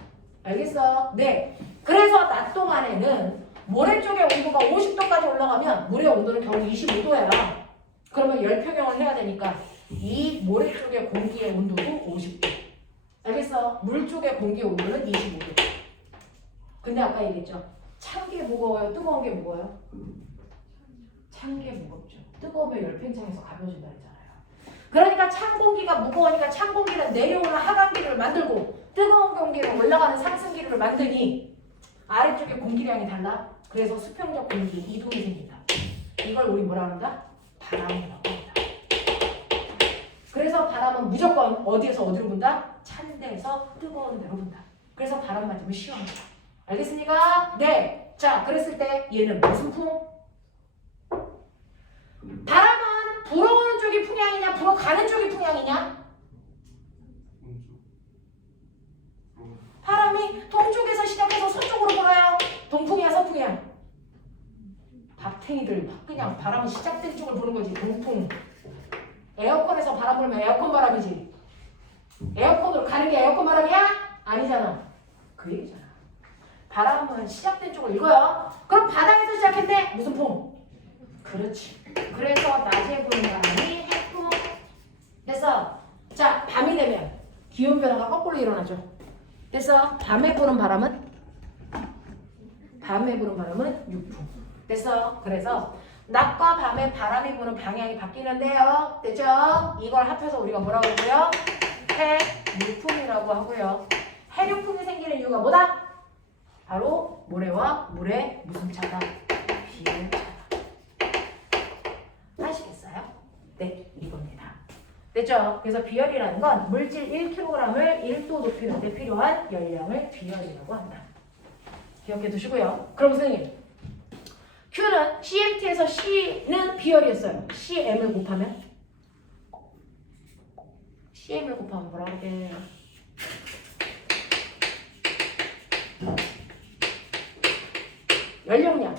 알겠어? 네. 그래서 낮 동안에는 모래 쪽의 온도가 50도까지 올라가면 물의 온도는 겨우 25도야. 그러면 열평형을 해야 되니까 이 모래 쪽의 공기의 온도도 50도. 알겠어? 물 쪽의 공기의 온도는 25도. 근데 아까 얘기했죠. 찬 게 무거워요? 뜨거운 게 무거워요? 찬 게 무겁죠. 뜨거우면 열팽창에서 가벼워진다 했잖아요. 그러니까 찬 공기가 무거우니까 찬 공기는 내려오는 하강기류를 만들고 뜨거운 공기로 올라가는 상승기류를 만드니 아래쪽에 공기량이 달라. 그래서 수평적 공기 이동이 생긴다. 이걸 우리 뭐라 그런다? 바람이라고 합니다. 그래서 바람은 무조건 어디에서 어디로 분다? 찬 데에서 뜨거운 데로 분다. 그래서 바람 맞으면 시원하다. 알겠습니까? 네. 자, 그랬을 때 얘는 무슨 풍? 바람은 불어오는 쪽이 풍향이냐 불어가는 쪽이 풍향이냐? 바람이 동쪽에서 시작해서 서쪽으로 불어요. 동풍이야 서풍이야? 박탱이들 그냥 바람이 시작된 쪽을 보는 거지. 동풍. 에어컨에서 바람 불면 에어컨 바람이지. 에어컨으로 가는 게 에어컨 바람이야? 아니잖아. 그 얘기잖아. 바람은 시작된 쪽을 읽어요. 그럼 바닥에서 시작했네? 무슨 풍? 그렇지. 그래서 낮에 부는 바람이 해풍. 그래서 자 밤이 되면 기온 변화가 거꾸로 일어나죠. 그래서 밤에 부는 바람은 육풍. 됐어. 그래서 낮과 밤에 바람이 부는 방향이 바뀌는데요. 됐죠? 이걸 합해서 우리가 뭐라고 하고요? 해류풍이라고 하고요. 해류풍이 생기는 이유가 뭐다? 바로 모래와 물의 무슨 차다? 비의 차다. 아시겠어요? 네, 이겁니다. 됐죠? 그래서 비열이라는 건 물질 1kg을 1도 높이는 데 필요한 열량을 비열이라고 한다. 기억해 두시고요. 그럼 선생님, Q는 CMT에서 C는 비열이었어요. CM을 곱하면? CM을 곱하면 뭐라고 할게요? 연료량.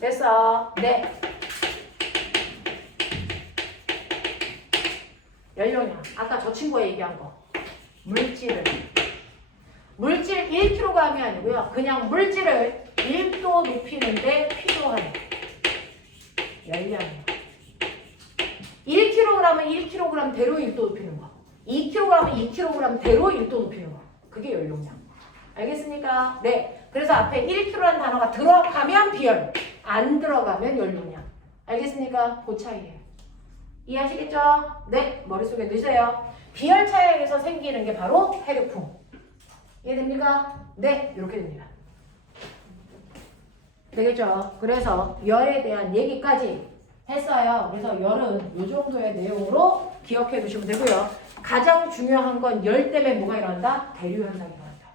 됐어. 네. 연료량. 아까 저 친구가 얘기한 거. 물질 1kg이 아니고요. 그냥 물질을 1도 높이는데 필요한 열량이에요. 1kg은 1kg대로 1도 높이는 거. 2kg은 2kg대로 1도 높이는 거. 그게 연료량. 알겠습니까? 네. 그래서 앞에 1kg라는 단어가 들어가면 비열, 안 들어가면 연료량. 알겠습니까? 그 차이예요. 이해하시겠죠? 네. 머릿속에 넣으세요. 비열 차이에서 생기는 게 바로 해류풍. 이해됩니까? 네. 이렇게 됩니다. 되겠죠? 그래서 열에 대한 얘기까지 했어요. 그래서 열은 이 정도의 내용으로 기억해 두시면 되고요. 가장 중요한 건 열 때문에 뭐가 일어난다? 대류 현상이 일어난다.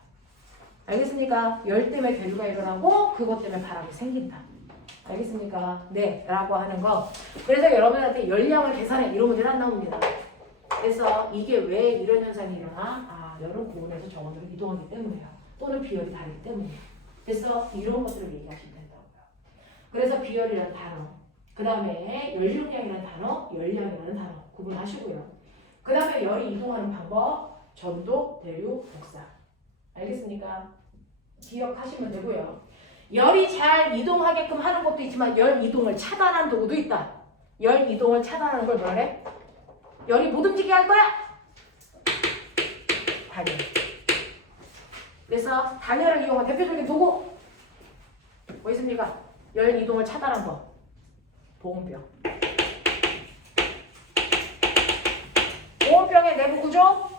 알겠습니까? 열 때문에 대류가 일어나고 그것 때문에 바람이 생긴다. 알겠습니까? 네, 라고 하는 거. 그래서 여러분한테 열량을 계산해 이런 문제는 안 나옵니다. 그래서 이게 왜 이런 현상이 일어나? 아, 열은 고온에서 저온으로 이동하기 때문이에요. 또는 비열이 다르기 때문이에요. 그래서 이런 것들을 얘기하시면 된다고요. 그래서 비열이라는 단어, 그 다음에 연료량이라는 단어, 열량이라는 단어 구분하시고요. 그 다음에 열이 이동하는 방법, 전도, 대류, 복사. 알겠습니까? 기억하시면 되고요. 열이 잘 이동하게끔 하는 것도 있지만 열 이동을 차단하는 도구도 있다. 열 이동을 차단하는 걸 뭐라 그래? 열이 못 움직이게 할 거야? 단열. 그래서 단열을 이용한 대표적인 도구 뭐 있습니까? 열 이동을 차단한 거. 보온병. 보온병의 내부 구조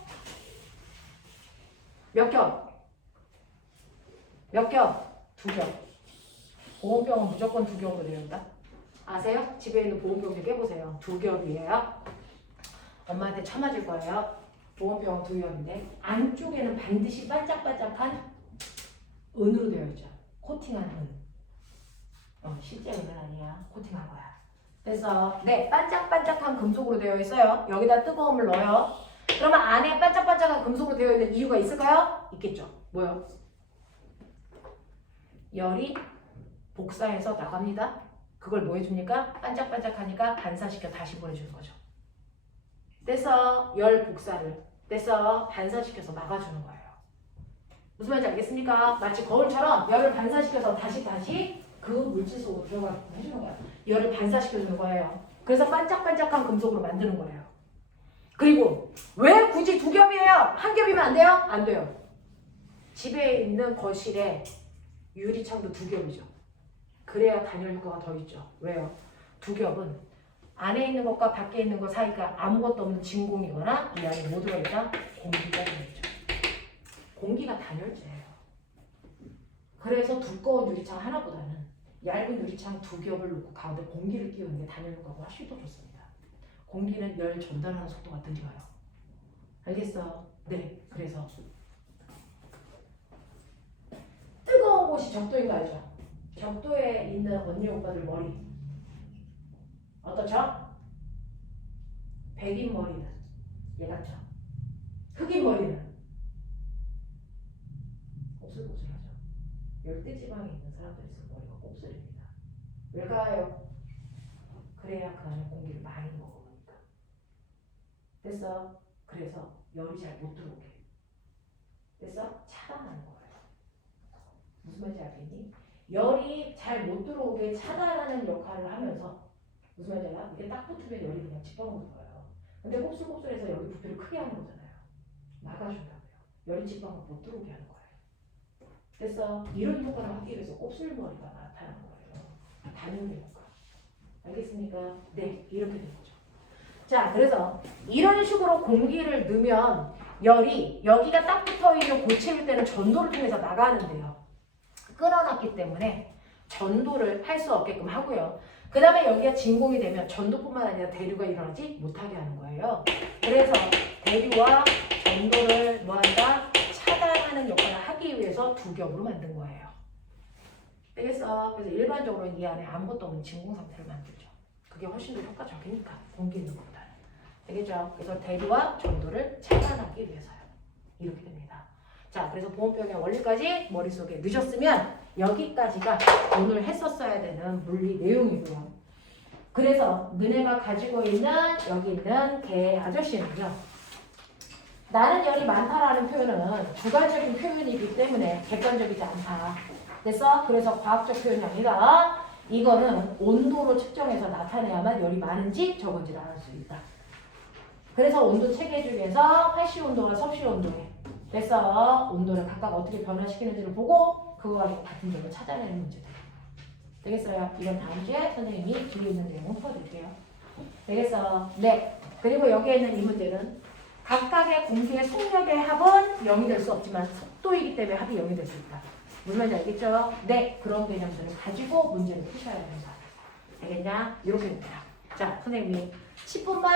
몇 겹? 몇 겹? 2겹. 보온병은 무조건 2겹으로 되어 있다. 아세요? 집에 있는 보온병 좀 깨보세요. 2겹이에요. 엄마한테 쳐맞을 거예요. 보온병 두 겹인데 안쪽에는 반드시 반짝반짝한 은으로 되어 있죠. 코팅한 은. 실제 은은 아니야. 코팅한 거야. 그래서 네, 반짝반짝한 금속으로 되어 있어요. 여기다 뜨거움을 넣어요. 그러면 안에 반짝반짝한 금속으로 되어 있는 이유가 있을까요? 있겠죠. 뭐요? 열이 복사해서 나갑니다. 그걸 뭐 해줍니까? 반짝반짝하니까 반사시켜 다시 보내주는 거죠. 그래서 열 복사를 그래서 반사시켜서 막아주는 거예요. 무슨 말인지 알겠습니까? 마치 거울처럼 열을 반사시켜서 다시 그 물질 속으로 들어가게끔 해주는 거예요. 열을 반사시켜주는 거예요. 그래서 반짝반짝한 금속으로 만드는 거예요. 그리고 왜 굳이 두 겹이에요? 한 겹이면 안 돼요? 안 돼요. 집에 있는 거실에 유리창도 두 겹이죠. 그래야 단열 효과가 더 있죠. 왜요? 두 겹은 안에 있는 것과 밖에 있는 것 사이가 아무것도 없는 진공이거나 이 안에 뭐 들어있다? 공기가 들어있죠. 공기가 단열재예요. 그래서 두꺼운 유리창 하나보다는 얇은 유리창 두 겹을 놓고 가운데 공기를 끼우는 게 단열 효과가 훨씬 더 좋습니다. 공기는 열 전달하는 속도가 느려요. 알겠어? 네, 그래서 뜨거운 곳이 적도인 거 알죠? 적도에 있는 언니 오빠들 머리 어떻죠? 백인 머리는 얘 같죠? 흑인 머리는 곱슬곱슬하죠. 열대지방에 있는 사람들이 있으면 머리가 곱슬입니다. 왜일까요? 그래야 그 안에 공기를 많이 먹으니까. 됐어? 그래서 열이 잘 못 들어오게. 됐어? 차단하는 거예요. 무슨 말인지 알겠니? 열이 잘 못 들어오게 차단하는 역할을 하면서 무슨 말인지 알아? 이게 딱 붙으면 열이 그냥 직방으로 들어요. 근데 곱슬곱슬해서 여기 부피를 크게 하는 거잖아요. 막아준다고요. 열이 직방으로 못 들어오게 하는 거예요. 그래서 이런 효과를 하기 위해서 곱슬머리가 나타나는 거예요. 단열의 효과. 알겠습니까? 네, 이렇게 되는 거죠. 자, 그래서 이런 식으로 공기를 넣으면 열이 여기가 딱 붙어있는 고체일 때는 전도를 통해서 나가는데요. 끊어놨기 때문에 전도를 할 수 없게끔 하고요. 그 다음에 여기가 진공이 되면 전도뿐만 아니라 대류가 일어나지 못하게 하는 거예요. 그래서 대류와 전도를 뭐한다? 차단하는 역할을 하기 위해서 두 겹으로 만든 거예요. 되겠어? 그래서 일반적으로는 이 안에 아무것도 없는 진공 상태를 만들죠. 그게 훨씬 더 효과적이니까 공기 있는 것보다는. 되겠죠? 그래서 대류와 전도를 차단하기 위해서요. 이렇게 됩니다. 자, 그래서 보온병의 원리까지 머릿속에 넣으셨으면 여기까지가 오늘 했었어야 되는 물리 내용이고요. 그래서 너네가 가지고 있는 여기 있는 개 아저씨는요. 나는 열이 많다라는 표현은 주관적인 표현이기 때문에 객관적이지 않다. 됐어? 그래서 과학적 표현이 아니라 이거는 온도로 측정해서 나타내야만 열이 많은지 적은지를 알 수 있다. 그래서 온도 체계 중에서 활시 온도와 섭씨 온도에 됐어? 온도를 각각 어떻게 변화시키는지를 보고 그거와 같은 점을 찾아내는 문제들. 되겠어요? 이건 다음 주에 선생님이 뒤에 있는 내용을 풀어드릴게요. 되겠어? 네. 그리고 여기에 있는 이 문제는 각각의 공기의 속력의 합은 0이 될 수 없지만 속도이기 때문에 합이 0이 될 수 있다. 무슨 말인지 알겠죠? 네. 그런 개념들을 가지고 문제를 푸셔야 된다. 알겠냐? 이렇게 됩니다. 자, 선생님이 10분만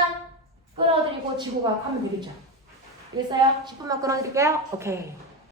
끊어드리고 지구과학 하면 되겠죠? 알겠어요? 10분만 끊어드릴게요. 오케이.